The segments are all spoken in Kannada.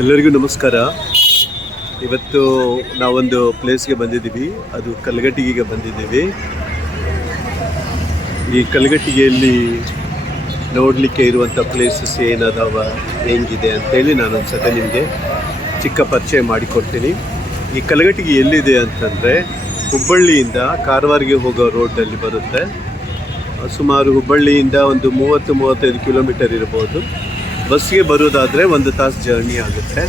ಎಲ್ಲರಿಗೂ ನಮಸ್ಕಾರ. ಇವತ್ತು ನಾವೊಂದು ಪ್ಲೇಸ್ಗೆ ಬಂದಿದ್ದೀವಿ. ಅದು ಕಲ್ಗಟ್ಟಿಗೆ ಬಂದಿದ್ದೀವಿ. ಈ ಕಲ್ಗಟ್ಟಿಗೆಯಲ್ಲಿ ನೋಡಲಿಕ್ಕೆ ಇರುವಂಥ ಪ್ಲೇಸಸ್ ಏನದಾವ, ಹೆಂಗಿದೆ ಅಂತೇಳಿ ನಾನೊಂದು ಸತಿ ನಿಮಗೆ ಚಿಕ್ಕ ಪರಿಚಯ ಮಾಡಿಕೊಡ್ತೀನಿ. ಈ ಕಲ್ಗಟ್ಟಿಗೆ ಎಲ್ಲಿದೆ ಅಂತಂದರೆ ಹುಬ್ಬಳ್ಳಿಯಿಂದ ಕಾರವಾರಿಗೆ ಹೋಗೋ ರೋಡಲ್ಲಿ ಬರುತ್ತೆ. ಸುಮಾರು ಹುಬ್ಬಳ್ಳಿಯಿಂದ ಒಂದು 30-35 ಕಿಲೋಮೀಟರ್ ಇರ್ಬೋದು. ಬಸ್ಗೆ ಬರೋದಾದರೆ 1 ತಾಸು ಜರ್ನಿ ಆಗುತ್ತೆ.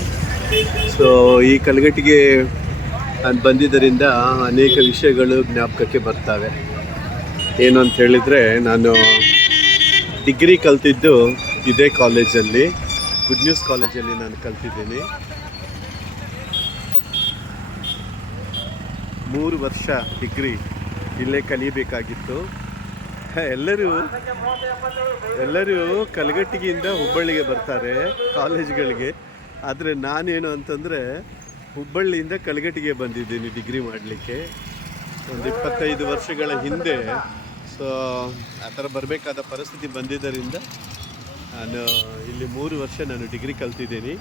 ಸೊ ಈ ಕಲ್ಗಟ್ಟಿಗೆ ನಾನು ಬಂದಿದ್ದರಿಂದ ಅನೇಕ ವಿಷಯಗಳು ಜ್ಞಾಪಕಕ್ಕೆ ಬರ್ತವೆ. ಏನು ಅಂತ ಹೇಳಿದರೆ, ನಾನು ಡಿಗ್ರಿ ಕಲ್ತಿದ್ದು ಇದೇ ಕಾಲೇಜಲ್ಲಿ, ಗುಡ್ ನ್ಯೂಸ್ ಕಾಲೇಜಲ್ಲಿ ನಾನು ಕಲ್ತಿದ್ದೀನಿ. 3 ವರ್ಷ ಡಿಗ್ರಿ ಇಲ್ಲೇ ಕಲಿಯಬೇಕಾಗಿತ್ತು. ಎಲ್ಲರೂ ಕಲ್ಗಟ್ಟಿಗೆಯಿಂದ ಹುಬ್ಬಳ್ಳಿಗೆ ಬರ್ತಾರೆ ಕಾಲೇಜ್ಗಳಿಗೆ. ಆದರೆ ನಾನೇನು ಅಂತಂದರೆ ಹುಬ್ಬಳ್ಳಿಯಿಂದ ಕಲ್ಗಟ್ಟಿಗೆ ಬಂದಿದ್ದೀನಿ ಡಿಗ್ರಿ ಮಾಡಲಿಕ್ಕೆ ಒಂದು 25 ವರ್ಷಗಳ ಹಿಂದೆ. ಸೊ ಆ ಥರ ಬರಬೇಕಾದ ಪರಿಸ್ಥಿತಿ ಬಂದಿದ್ದರಿಂದ ನಾನು ಇಲ್ಲಿ 3 ವರ್ಷ ನಾನು ಡಿಗ್ರಿ ಕಲ್ತಿದ್ದೀನಿ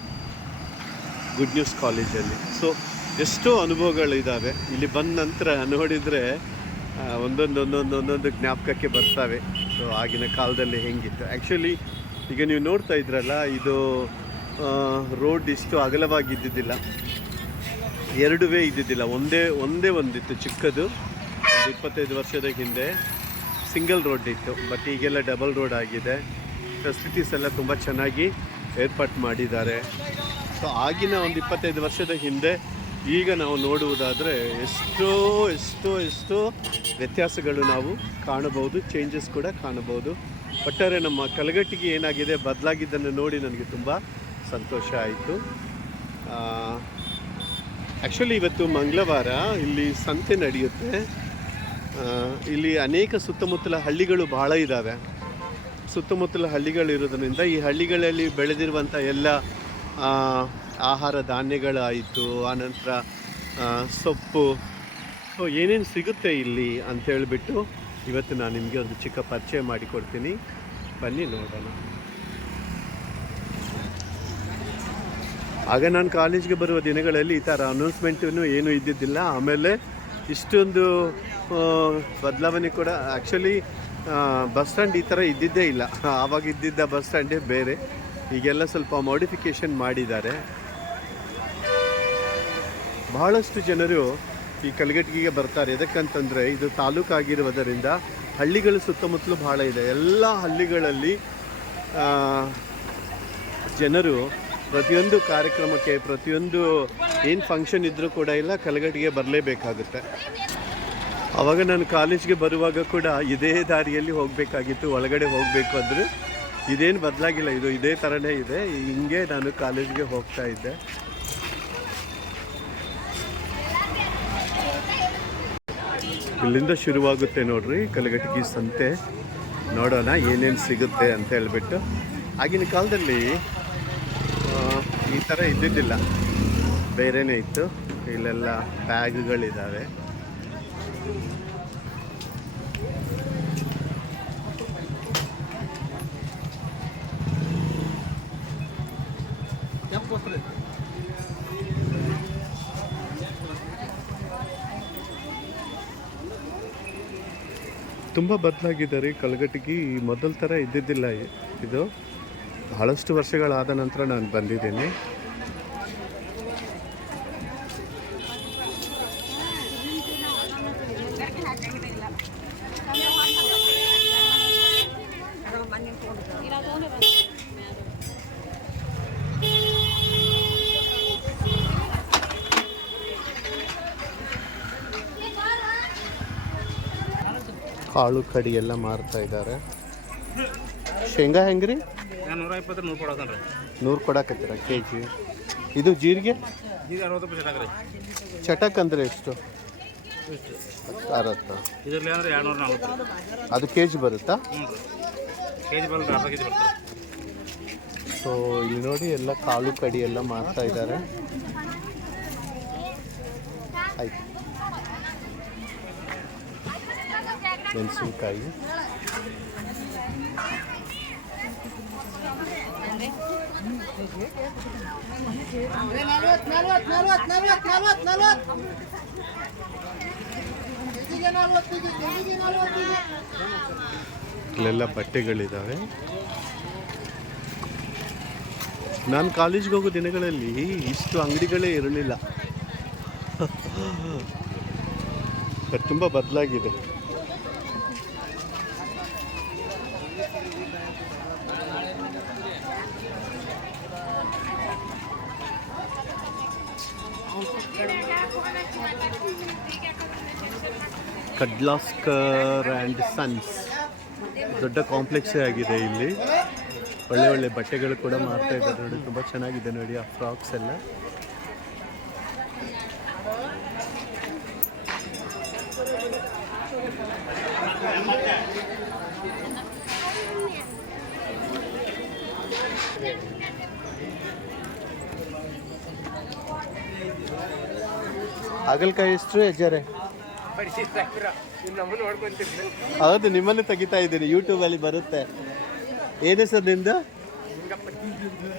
ಗುಡ್ ನ್ಯೂಸ್ ಕಾಲೇಜಲ್ಲಿ. ಸೊ ಎಷ್ಟೋ ಅನುಭವಗಳಿದ್ದಾವೆ. ಇಲ್ಲಿ ಬಂದ ನಂತರ ನೋಡಿದರೆ ಒಂದೊಂದು ಜ್ಞಾಪಕಕ್ಕೆ ಬರ್ತವೆ. ಸೊ ಆಗಿನ ಕಾಲದಲ್ಲಿ ಹೆಂಗಿತ್ತು. ಆ್ಯಕ್ಚುಲಿ ಈಗ ನೀವು ನೋಡ್ತಾ ಇದ್ರಲ್ಲ, ಇದು ರೋಡ್ ಇಷ್ಟು ಅಗಲವಾಗಿದ್ದಿದ್ದಿಲ್ಲ, 2 ವೇ ಇದ್ದಿದ್ದಿಲ್ಲ, ಒಂದೇ ಒಂದಿತ್ತು ಚಿಕ್ಕದು. 25 ವರ್ಷದ ಹಿಂದೆ ಸಿಂಗಲ್ ರೋಡ್ ಇತ್ತು. ಬಟ್ ಈಗೆಲ್ಲ ಡಬಲ್ ರೋಡ್ ಆಗಿದೆ. ಫೆಸಿಲಿಟೀಸ್ ಎಲ್ಲ ತುಂಬ ಚೆನ್ನಾಗಿ ಏರ್ಪಾಟ್ ಮಾಡಿದ್ದಾರೆ. ಸೊ ಆಗಿನ ಒಂದು 25 ವರ್ಷದ ಹಿಂದೆ ಈಗ ನಾವು ನೋಡುವುದಾದರೆ ಎಷ್ಟೋ ವ್ಯತ್ಯಾಸಗಳು ನಾವು ಕಾಣಬಹುದು, ಚೇಂಜಸ್ ಕೂಡ ಕಾಣಬಹುದು. ಒಟ್ಟಾರೆ ನಮ್ಮ ಕಲ್ಗಟ್ಟಿಗೆ ಏನಾಗಿದೆ ಬದಲಾಗಿದ್ದನ್ನು ನೋಡಿ ನನಗೆ ತುಂಬ ಸಂತೋಷ ಆಯಿತು. ಆ್ಯಕ್ಚುಲಿ ಇವತ್ತು ಮಂಗಳವಾರ ಇಲ್ಲಿ ಸಂತೆ ನಡೆಯುತ್ತೆ. ಇಲ್ಲಿ ಅನೇಕ ಸುತ್ತಮುತ್ತಲ ಹಳ್ಳಿಗಳು ಭಾಳ ಇದ್ದಾವೆ. ಸುತ್ತಮುತ್ತಲ ಹಳ್ಳಿಗಳಿರೋದ್ರಿಂದ ಈ ಹಳ್ಳಿಗಳಲ್ಲಿ ಬೆಳೆದಿರುವಂಥ ಎಲ್ಲ ಆಹಾರ ಧಾನ್ಯಗಳಾಯಿತು, ಆನಂತರ ಸೊಪ್ಪು, ಸೊ ಏನೇನು ಸಿಗುತ್ತೆ ಇಲ್ಲಿ ಅಂತ ಹೇಳಿಬಿಟ್ಟು ಇವತ್ತು ನಾನು ನಿಮಗೆ ಒಂದು ಚಿಕ್ಕ ಪರಿಚಯ ಮಾಡಿಕೊಡ್ತೀನಿ. ಬನ್ನಿ ನೋಡೋಣ. ಆಗ ನಾನು ಕಾಲೇಜ್ಗೆ ಬರುವ ದಿನಗಳಲ್ಲಿ ಈ ಥರ ಅನೌನ್ಸ್ಮೆಂಟೂ ಏನೂ ಇದ್ದಿದ್ದಿಲ್ಲ. ಆಮೇಲೆ ಇಷ್ಟೊಂದು ಬದಲಾವಣೆ ಕೂಡ. ಆ್ಯಕ್ಚುಲಿ ಬಸ್ ಸ್ಟ್ಯಾಂಡ್ ಈ ಥರ ಇದ್ದಿದ್ದೇ ಇಲ್ಲ. ಆವಾಗ ಇದ್ದಿದ್ದ ಬಸ್ ಸ್ಟ್ಯಾಂಡೇ ಬೇರೆ. ಈಗೆಲ್ಲ ಸ್ವಲ್ಪ ಮಾಡಿಫಿಕೇಷನ್ ಮಾಡಿದ್ದಾರೆ. ಬಹಳಷ್ಟು ಜನರು ಈ ಕಲ್ಗಟ್ಟಿಗೆ ಬರ್ತಾರೆ. ಎದಕ್ಕಂತಂದರೆ ಇದು ತಾಲೂಕಾಗಿರುವುದರಿಂದ ಹಳ್ಳಿಗಳು ಸುತ್ತಮುತ್ತಲೂ ಭಾಳ ಇದೆ. ಎಲ್ಲ ಹಳ್ಳಿಗಳಲ್ಲಿ ಜನರು ಪ್ರತಿಯೊಂದು ಕಾರ್ಯಕ್ರಮಕ್ಕೆ, ಪ್ರತಿಯೊಂದು ಏನು ಫಂಕ್ಷನ್ ಇದ್ದರೂ ಕೂಡ ಇಲ್ಲ ಕಲ್ಗಟ್ಟಿಗೆ ಬರಲೇಬೇಕಾಗುತ್ತೆ. ಆವಾಗ ನಾನು ಕಾಲೇಜ್ಗೆ ಬರುವಾಗ ಕೂಡ ಇದೇ ದಾರಿಯಲ್ಲಿ ಹೋಗಬೇಕಾಗಿತ್ತು. ಒಳಗಡೆ ಹೋಗಬೇಕು ಅಂದರೆ ಇದೇನು ಬದಲಾಗಿಲ್ಲ, ಇದೇ ಥರನೇ ಇದೆ. ಹಿಂಗೆ ನಾನು ಕಾಲೇಜ್ಗೆ ಹೋಗ್ತಾ ಇದ್ದೆ. ಇಲ್ಲಿಂದ ಶುರುವಾಗುತ್ತೆ ನೋಡ್ರಿ ಕಲ್ಗಟ್ಟಿಗೆ ಸಂತೆ. ನೋಡೋಣ ಏನೇನು ಸಿಗುತ್ತೆ ಅಂತ ಹೇಳ್ಬಿಟ್ಟು. ಆಗಿನ ಕಾಲದಲ್ಲಿ ಈ ಥರ ಇದ್ದಿದ್ದಿಲ್ಲ, ಬೇರೆಯೇ ಇತ್ತು. ಇಲ್ಲೆಲ್ಲ ಬ್ಯಾಗ್ಗಳಿದ್ದಾವೆ. ತುಂಬ ಬದಲಾಗಿದ್ದಾರೆ ಕಲ್ಗಟ್ಟಿಗೆ. ಮೊದಲ ಥರ ಇದ್ದಿದ್ದಿಲ್ಲ ಇದು. ಬಹಳಷ್ಟು ವರ್ಷಗಳಾದ ನಂತರ ನಾನು ಬಂದಿದ್ದೀನಿ. ಕಾಳು ಕಡಿ ಎಲ್ಲ ಮಾರ್ತಾ ಇದ್ದಾರೆ. ಶೇಂಗಾ ಹೆಂಗ್ರಿ? 100 ಕೊಡಕತ್ತೀರ ಕೆಜಿ. ಇದು ಜೀರಿಗೆ ಚಟಕ್ ಅಂದರೆ ಎಷ್ಟು? 60. ಅದು ಕೆಜಿ ಬರುತ್ತಾ? ಸೊ ಇಲ್ಲಿ ನೋಡಿ ಎಲ್ಲ ಕಾಳು ಕಡಿ ಎಲ್ಲ ಮಾರ್ತಾ ಇದ್ದಾರೆ. ಆಯ್ತು. ಮೆಣಸಿನ್ಕಾಯಿ, ಇಲ್ಲೆಲ್ಲ ಬಟ್ಟೆಗಳಿದ್ದಾವೆ. ನಾನು ಕಾಲೇಜ್ಗೆ ಹೋಗೋ ದಿನಗಳಲ್ಲಿ ಇಷ್ಟು ಅಂಗಡಿಗಳೇ ಇರಲಿಲ್ಲ. ತುಂಬ ಬದಲಾಗಿದೆ. ಕಡ್ಲಾಸ್ಕರ್ ಆ್ಯಂಡ್ ಸನ್ಸ್ ದೊಡ್ಡ ಕಾಂಪ್ಲೆಕ್ಸೇ ಆಗಿದೆ. ಇಲ್ಲಿ ಒಳ್ಳೆ ಒಳ್ಳೆ ಬಟ್ಟೆಗಳು ಕೂಡ ಮಾರ್ತಾ ಇದ್ದಾರೆ ನೋಡಿ. ತುಂಬ ಚೆನ್ನಾಗಿದೆ ನೋಡಿ ಆ ಫ್ರಾಕ್ಸ್ ಎಲ್ಲ. ಹಾಗಲಕಾಯಿ ಎಷ್ಟು ಹೆಜ್ಜಾರೆ? ಹೌದು, ನಿಮ್ಮನ್ನು ತೆಗಿತಾ ಇದ್ದೀನಿ, ಯೂಟ್ಯೂಬಲ್ಲಿ ಬರುತ್ತೆ. ಏನೇ ಸರ್ ನಿಮ್ದು?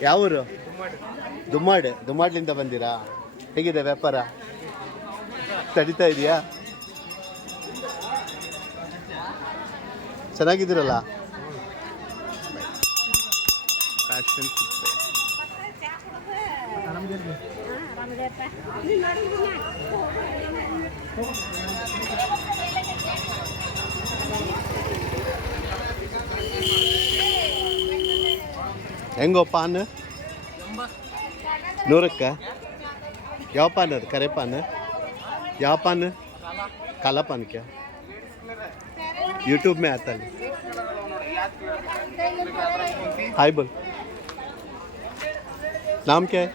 ಯಾವೂರು? ದುಮ್ಮಾಡ್ಲಿಂದ ಬಂದಿರಾ? ಹೇಗಿದೆ ವ್ಯಾಪಾರ? ತಡೀತಾ ಇದೆಯಾ? ಚೆನ್ನಾಗಿದ್ದೀರಲ್ಲ? ಫ್ಯಾಷನ್ ಹೆಂಗೋ ಪಾನ್? 100ಕ್ಕೆ? ಯಾವ ಪಾನ್ ಅದು? ಕರೆ ಪಾನ್? ಯಾವ ಪಾನ್? काला पान क्या? यूट्यूब में आता है. हाय बोल. नाम क्या है?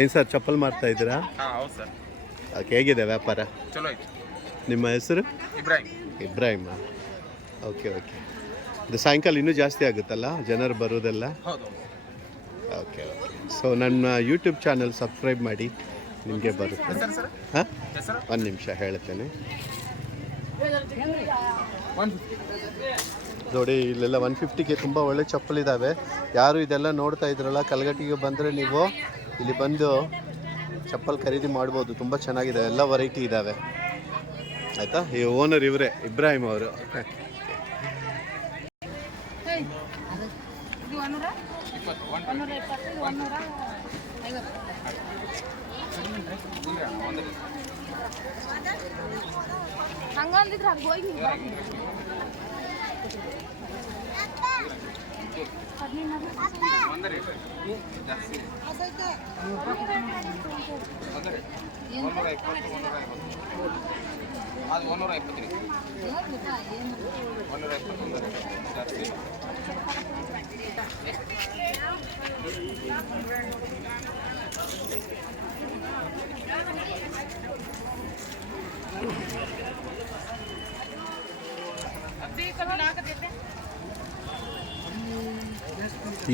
ಏನು ಸರ್ ಚಪ್ಪಲ್ ಮಾರ್ತಾ ಇದ್ದೀರಾ? ಹೌದು ಸರ್. ಹೇಗಿದೆ ವ್ಯಾಪಾರ? ಚಲೋ ಐತಿ. ನಿಮ್ಮ ಹೆಸರು? ಇಬ್ರಾಹಿಮ್. Okay okay. ಇದು ಸಾಯಂಕಾಲ ಇನ್ನೂ ಜಾಸ್ತಿ ಆಗುತ್ತಲ್ಲ ಜನರು ಬರೋದೆಲ್ಲ? ಹೌದು. Okay okay. ಸೊ ನನ್ನ ಯೂಟ್ಯೂಬ್ ಚಾನಲ್ ಸಬ್ಸ್ಕ್ರೈಬ್ ಮಾಡಿ, ನಿಮಗೆ ಬರುತ್ತೆ. ಹಾಂ, ಒಂದು ನಿಮಿಷ ಹೇಳ್ತೇನೆ ನೋಡಿ. ಇಲ್ಲೆಲ್ಲ 150ಗೆ ತುಂಬ ಒಳ್ಳೆ ಚಪ್ಪಲಿದ್ದಾವೆ. ಯಾರು ಇದೆಲ್ಲ ನೋಡ್ತಾ ಇದ್ರಲ್ಲ, ಕಲ್ಗಟ್ಟಿಗೆ ಬಂದರೆ ನೀವು ಇಲ್ಲಿ ಬಂದು ಚಪ್ಪಲ್ ಖರೀದಿ ಮಾಡ್ಬೋದು. ತುಂಬ ಚೆನ್ನಾಗಿದೆ, ಎಲ್ಲ ವೆರೈಟಿ ಇದ್ದಾವೆ. ಆಯಿತಾ? ಈ ಓನರ್ ಇವರೇ, ಇಬ್ರಾಹಿಂ ಅವರು.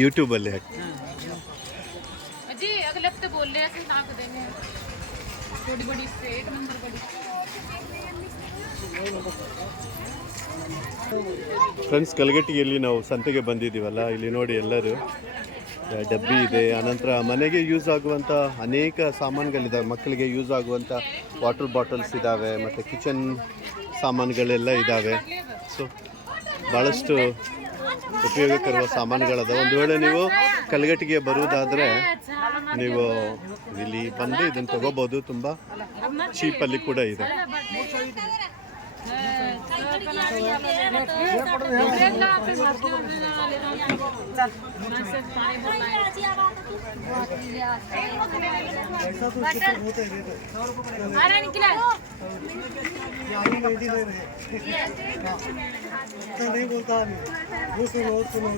यूट्यूबಲ್ಲಿ ಹಾಕಿ जी अगले हफ्ते बोल रहे हैं नाक देंगे थोड़ी बड़ी से 1 नंबर बड़ी. ಫ್ರೆಂಡ್ಸ್, ಕಲಗಟ್ಟಿಯಲ್ಲಿ ನಾವು ಸಂತೆಗೆ ಬಂದಿದ್ದೀವಲ್ಲ, ಇಲ್ಲಿ ನೋಡಿ ಎಲ್ಲರೂ ಡಬ್ಬಿ ಇದೆ. ಆನಂತರ ಮನೆಗೆ ಯೂಸ್ ಆಗುವಂಥ ಅನೇಕ ಸಾಮಾನುಗಳಿದ್ದಾವೆ. ಮಕ್ಕಳಿಗೆ ಯೂಸ್ ಆಗುವಂಥ ವಾಟರ್ ಬಾಟಲ್ಸ್ ಇದ್ದಾವೆ, ಮತ್ತು ಕಿಚನ್ ಸಾಮಾನುಗಳೆಲ್ಲ ಇದ್ದಾವೆ. ಸೊ ಭಾಳಷ್ಟು ಉಪಯೋಗಕ್ಕಿರುವ ಸಾಮಾನುಗಳದ. ಒಂದು ವೇಳೆ ನೀವು ಕಲಗಟ್ಟಿಗೆ ಬರುವುದಾದರೆ ನೀವು ಇಲ್ಲಿ ಬಂದು ಇದನ್ನು ತಗೋಬೋದು. ತುಂಬ ಚೀಪಲ್ಲಿ ಕೂಡ ಇದೆ. नहीं बोलता वो सुनो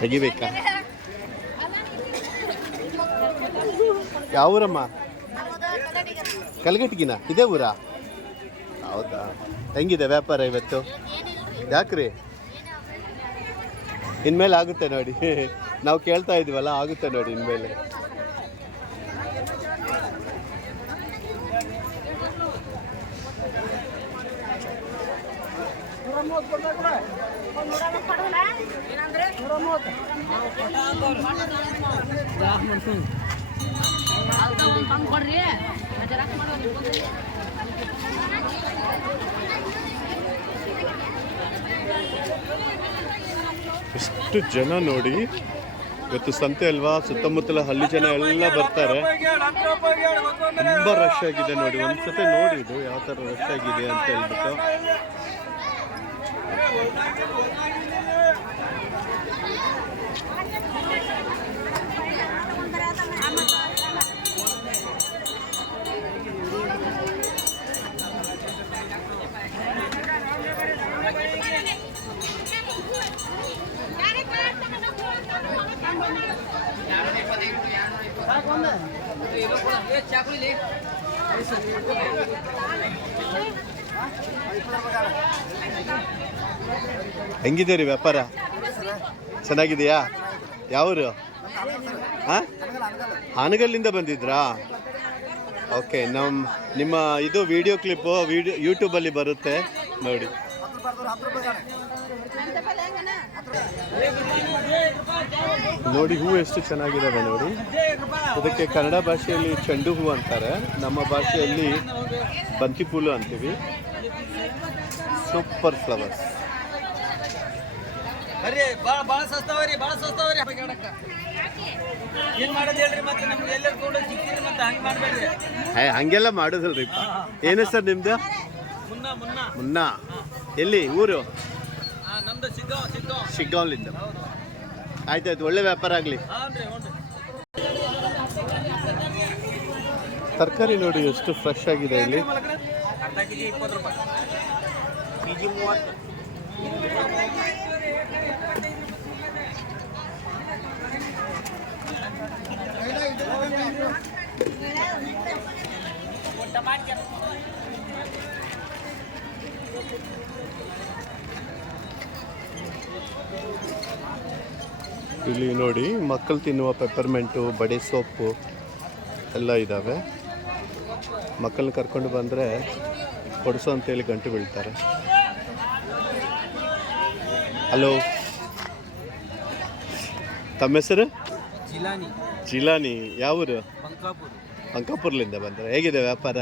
ತೆಗಿಬೇಕಾ? ಯಾವ ಊರಮ್ಮ? ಕಲ್ಗಟ್ಟಿಗಿನ ಇದೇ ಊರಾ? ಹೌದಾ, ಹೆಂಗಿದೆ ವ್ಯಾಪಾರ ಇವತ್ತು? ಯಾಕ್ರಿ? ಇನ್ಮೇಲೆ ಆಗುತ್ತೆ ನೋಡಿ. ನಾವು ಕೇಳ್ತಾ ಇದೀವಲ್ಲ, ಆಗುತ್ತೆ ನೋಡಿ ಇನ್ಮೇಲೆ. ಎಷ್ಟು ಜನ ನೋಡಿ ಇವತ್ತು, ಸಂತೆ ಅಲ್ವಾ, ಸುತ್ತಮುತ್ತಲ ಹಳ್ಳಿ ಜನ ಎಲ್ಲ ಬರ್ತಾರೆ. ತುಂಬಾ ರಶ್ ಆಗಿದೆ ನೋಡಿ. ಒಂದ್ಸತಿ ನೋಡಿ ಇದು ಯಾವ ತರ ರಶ್ ಆಗಿದೆ ಅಂತ ಹೇಳ್ಬಿಟ್ಟು. ಹೆಂಗಿದೆ ರೀ ವ್ಯಾಪಾರ? ಚೆನ್ನಾಗಿದೆಯಾ? ಯಾವರು? ಹಾನಗಲ್ಲಿಂದ ಬಂದಿದ್ರಾ? ಓಕೆ, ನಿಮ್ಮ ಇದು ವಿಡಿಯೋ ಕ್ಲಿಪ್ಪು ಯೂಟ್ಯೂಬಲ್ಲಿ ಬರುತ್ತೆ ನೋಡಿ. ನೋಡಿ ಹೂ ಎಷ್ಟು ಚೆನ್ನಾಗಿದ್ದಾವೆ ನೋಡಿ. ಅದಕ್ಕೆ ಕನ್ನಡ ಭಾಷೆಯಲ್ಲಿ ಚೆಂಡು ಹೂ ಅಂತಾರೆ, ನಮ್ಮ ಭಾಷೆಯಲ್ಲಿ ಬಂತಿಪೂಲು ಅಂತೀವಿ. Super flowers. ಹಂಗೆಲ್ಲ ಮಾಡೋದಲ್ರಿ. ಏನು ಸರ್ ನಿಮ್ದು? ಮುನ್ನಾ. ಎಲ್ಲಿ ಊರು? ಶಿಗ್ಗಾಂವ್ಲಿಂದ. ಆಯ್ತಾಯ್ತು, ಒಳ್ಳೆ ವ್ಯಾಪಾರ ಆಗಲಿ. ತರಕಾರಿ ನೋಡಿ ಎಷ್ಟು ಫ್ರೆಶ್ ಆಗಿದೆ ಇಲ್ಲಿ. ಇಲ್ಲಿ ನೋಡಿ ಮಕ್ಕಳು ತಿನ್ನುವ ಪೆಪ್ಪರ್ಮೆಂಟು, ಬಡೆ ಸೋಪು ಎಲ್ಲ ಇದ್ದಾವೆ. ಮಕ್ಕಳನ್ನ ಕರ್ಕೊಂಡು ಬಂದರೆ ಕೊಡಿಸೋ ಅಂತೇಳಿ ಗಂಟು ಬೀಳ್ತಾರೆ. ಹಲೋ, ತಮ್ಮ ಹೆಸರು? ಜಿಲಾನಿ. ಯಾವೂರು? ಬಂಕಾಪುರ್ಲಿಂದ ಬಂದರೆ. ಹೇಗಿದೆ ವ್ಯಾಪಾರ?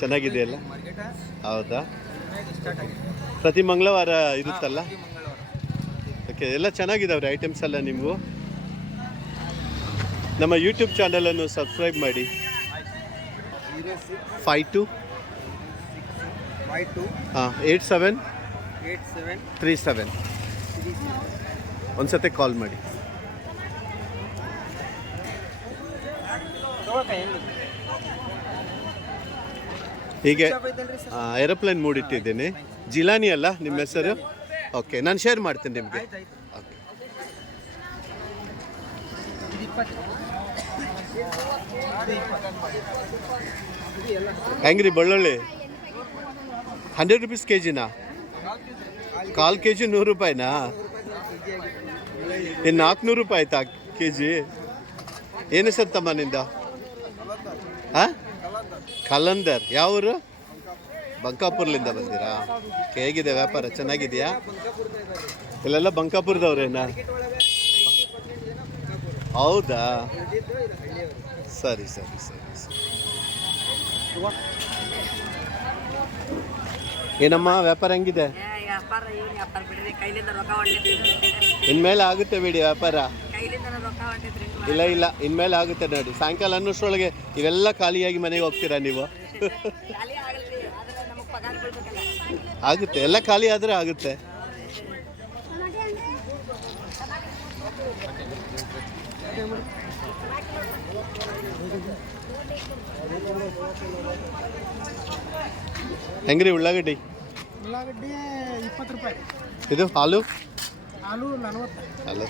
ಚೆನ್ನಾಗಿದೆಯಲ್ಲ? ಹೌದಾ? ಪ್ರತಿ ಮಂಗಳವಾರ ಇರುತ್ತಲ್ಲ? ಓಕೆ, ಎಲ್ಲ ಚೆನ್ನಾಗಿದ್ದಾವ್ರಿ ಐಟಮ್ಸ್ ಎಲ್ಲ. ನೀವು ನಮ್ಮ ಯೂಟ್ಯೂಬ್ ಚಾನಲನ್ನು ಸಬ್ಸ್ಕ್ರೈಬ್ ಮಾಡಿ. 52 8737 ಒಂದ್ಸತಿ ಕಾಲ್ ಮಾಡಿ. ಹೀಗೆ ಏರೋಪ್ಲೇನ್ ಮೂಡಿಟ್ಟಿದ್ದೀನಿ. ಜಿಲಾನಿ ಅಲ್ಲ ನಿಮ್ಮ ಹೆಸರು? ಓಕೆ, ನಾನು ಶೇರ್ ಮಾಡ್ತೀನಿ ನಿಮಗೆ. ಓಕೆ, ಹೆಂಗ್ರಿ ಬೆಳ್ಳುಳ್ಳಿ? 100 rupees kg-ನಾ? 1/4 kg 100 ರೂಪಾಯಿನಾ? ಇನ್ನು 400 ರೂಪಾಯಿ ಆಯ್ತಾ kg? ಏನು ಸರ್ ತಮ್ಮ ನಿಂದ? ಕಲಂದರ್. ಯಾವೂರು? ಬಂಕಾಪುರ್ಲಿಂದ ಬಂದಿರಾ? ಹೇಗಿದೆ ವ್ಯಾಪಾರ? ಚೆನ್ನಾಗಿದೆಯಾ? ಇಲ್ಲೆಲ್ಲ ಬಂಕಾಪುರದವ್ರೇನಾ? ಹೌದಾ? ಸರಿ ಸರಿ ಸರಿ ಸರಿ. ಏನಮ್ಮ ವ್ಯಾಪಾರ ಹೆಂಗಿದೆ? ಇನ್ಮೇಲೆ ಆಗುತ್ತೆ ಬಿಡಿ ವ್ಯಾಪಾರ. ಇಲ್ಲ ಇಲ್ಲ, ಇನ್ಮೇಲೆ ಆಗುತ್ತೆ ನೋಡಿ. ಸಾಯಂಕಾಲ ಅನ್ನೋಷ್ಟ್ರೊಳಗೆ ಇವೆಲ್ಲ ಖಾಲಿಯಾಗಿ ಮನೆಗೆ ಹೋಗ್ತೀರಾ ನೀವು? ಆಗುತ್ತೆ, ಎಲ್ಲ ಖಾಲಿ ಆದರೆ ಆಗುತ್ತೆ. ಹೆಂಗ್ರಿ ಉಳ್ಳಾಗಡ್ಡಿ? ಉಳ್ಳಾಗಡ್ಡಿ 20 ರೂಪಾಯಿ. ಇದು ಹಾಲು ಆಲೂ 40. ಅಲ್ಲ,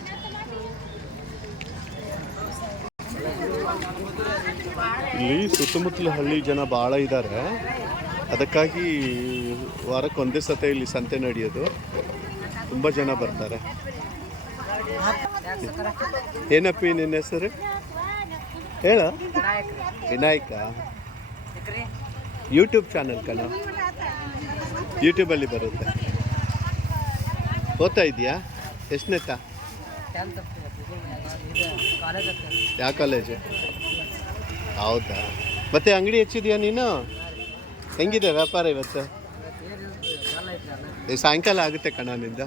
ಇಲ್ಲಿ ಸುತ್ತಮುತ್ತಲ ಹಳ್ಳಿ ಜನ ಭಾಳ ಇದ್ದಾರೆ, ಅದಕ್ಕಾಗಿ ವಾರಕ್ಕೆ ಒಂದೇ ಸತ ಇಲ್ಲಿ ಸಂತೆ ನಡೆಯೋದು. ತುಂಬ ಜನ ಬರ್ತಾರೆ. ಏನಪ್ಪಿ ನಿನ್ನ ಹೆಸರು ಹೇಳ? ವಿನಾಯಕ. ಯೂಟ್ಯೂಬ್ ಚಾನಲ್ ಕಣ, ಯೂಟ್ಯೂಬಲ್ಲಿ ಬರುತ್ತೆ. ಓದ್ತಾ ಇದೆಯಾ? ಎಷ್ಟನೇತ? ಯಾವ ಕಾಲೇಜು? ಹೌದಾ? ಮತ್ತೆ ಅಂಗಡಿ ಹೆಚ್ಚಿದ್ಯಾ ನೀನು? ಹೆಂಗಿದೆ ವ್ಯಾಪಾರ ಇವತ್ತು? ಸಾಯಂಕಾಲ ಆಗುತ್ತೆ ಕಣ ನಿಂದು.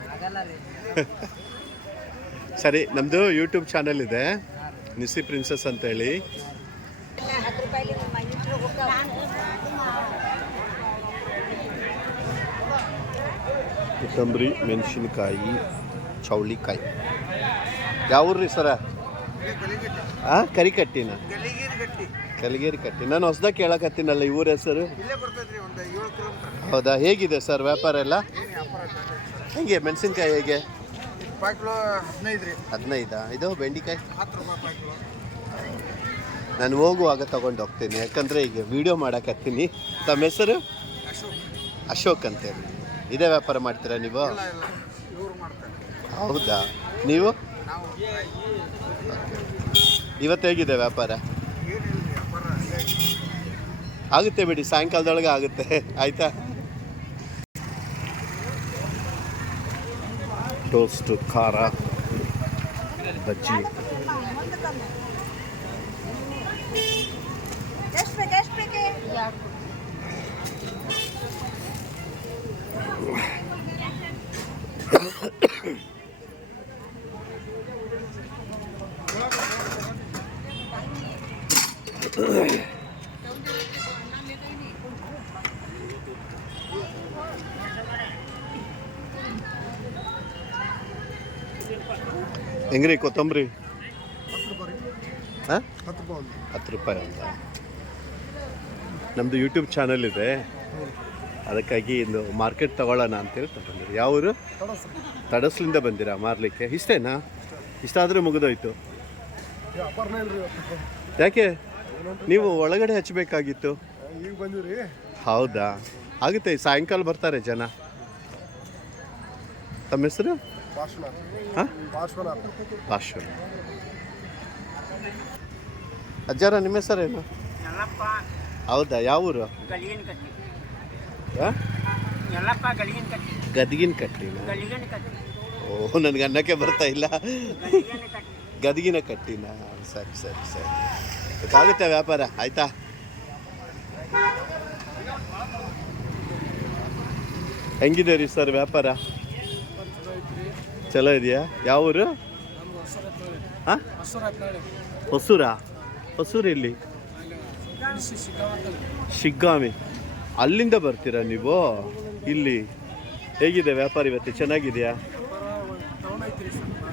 ಸರಿ, ನಮ್ಮದು ಯೂಟ್ಯೂಬ್ ಚಾನಲ್ ಇದೆ, ನಿಸ್ಸಿ ಪ್ರಿನ್ಸಸ್ ಅಂತೇಳಿ. ಕೊತ್ತಂಬರಿ, ಮೆಣಸಿನ್ಕಾಯಿ, ಚೌಳಿಕಾಯಿ. ಯಾವ ಊರ್ರಿ ಸರ? ಕರಿಕಟ್ಟಿನ? ಕಲಿಗೇರಿ ಕಟ್ಟಿ. ನಾನು ಹೊಸದಾಗಿ ಕೇಳಕತ್ತೀನಲ್ಲ, ಈ ಊರ ಹೆಸರು? ಹೌದಾ? ಹೇಗಿದೆ ಸರ್ ವ್ಯಾಪಾರ ಎಲ್ಲ? ಹೆಂಗೆ ಮೆಣಸಿನ್ಕಾಯಿ ಹೇಗೆ? 15. ಇದು ಬೆಂಡೆಕಾಯಿ? ನಾನು ಹೋಗುವಾಗ ತಗೊಂಡು ಹೋಗ್ತೀನಿ, ಯಾಕಂದರೆ ಈಗ ವಿಡಿಯೋ ಮಾಡಕತ್ತೀನಿ. ತಮ್ಮ ಹೆಸರು? ಅಶೋಕ್ ಅಂತೇಳಿ. ಇದೇ ವ್ಯಾಪಾರ ಮಾಡ್ತೀರಾ ನೀವು? ಹೌದಾ? ನೀವು ಇವತ್ತು ಹೇಗಿದೆ ವ್ಯಾಪಾರ? ಆಗುತ್ತೆ ಬಿಡಿ, ಸಾಯಂಕಾಲದೊಳಗೆ ಆಗುತ್ತೆ. ಆಯಿತಾ? ಟೋಸ್ಟು, ಖಾರ, ಬಜ್ಜಿ. ಹೆಂಗ್ರಿ ಕೊತ್ತಂಬರಿ? 10 ರೂಪಾಯಿ ಅಂತ. ನಮ್ಮದು ಯೂಟ್ಯೂಬ್ ಚಾನಲ್ ಇದೆ, ಅದಕ್ಕಾಗಿ ಇಂದು ಮಾರ್ಕೆಟ್ ತಗೊಳ್ಳೋಣ ಅಂತೇಳಿ ತಗೊಂಡಿರಿ. ಯಾವ ಊರು? ತಡಸ್ಲಿಂದ ಬಂದಿರಾ ಮಾರಲಿಕ್ಕೆ? ಇಷ್ಟೇನಾ? ಇಷ್ಟ ಆದರೆ ಮುಗಿದೋಯ್ತು. ಯಾಕೆ ನೀವು ಒಳಗಡೆ ಹಚ್ಚಬೇಕಾಗಿತ್ತು? ಈಗ ಬಂದಿರಿ. ಹೌದಾ? ಆಗುತ್ತೆ, ಸಾಯಂಕಾಲ ಬರ್ತಾರೆ ಜನ. ತಮ್ಮ ಹೆಸರು? ಹಾಂ, ಪಾರ್ಶ್ವನಾಥ್. ಅಜ್ಜಾರ ನಿಮ್ಮ ಹೆಸರೇನು? ಹೌದಾ? ಯಾವ ಊರು? ಗದಗಿನ ಕಟ್ಟಿನ? ಓಹ್, ನನಗೆ ಅನ್ನಕ್ಕೆ ಬರ್ತಾ ಇಲ್ಲ. ಗದಗಿನ ಕಟ್ಟಿನ? ಸರಿ ಸರಿ ಸರಿ, ಆಗುತ್ತೆ ವ್ಯಾಪಾರ. ಆಯ್ತಾ? ಹೆಂಗಿದೆ ರೀ ಸರ್ ವ್ಯಾಪಾರ? ಚಲೋ ಇದೆಯಾ? ಯಾವ ಊರು? ಹಾಂ, ಹೊಸೂರಾ? ಹೊಸೂರು ಎಲ್ಲಿ? ಶಿಗ್ಗಾಮಿ. ಅಲ್ಲಿಂದ ಬರ್ತೀರಾ ನೀವು ಇಲ್ಲಿ? ಹೇಗಿದೆ ವ್ಯಾಪಾರ ಇವತ್ತು? ಚೆನ್ನಾಗಿದೆಯಾ?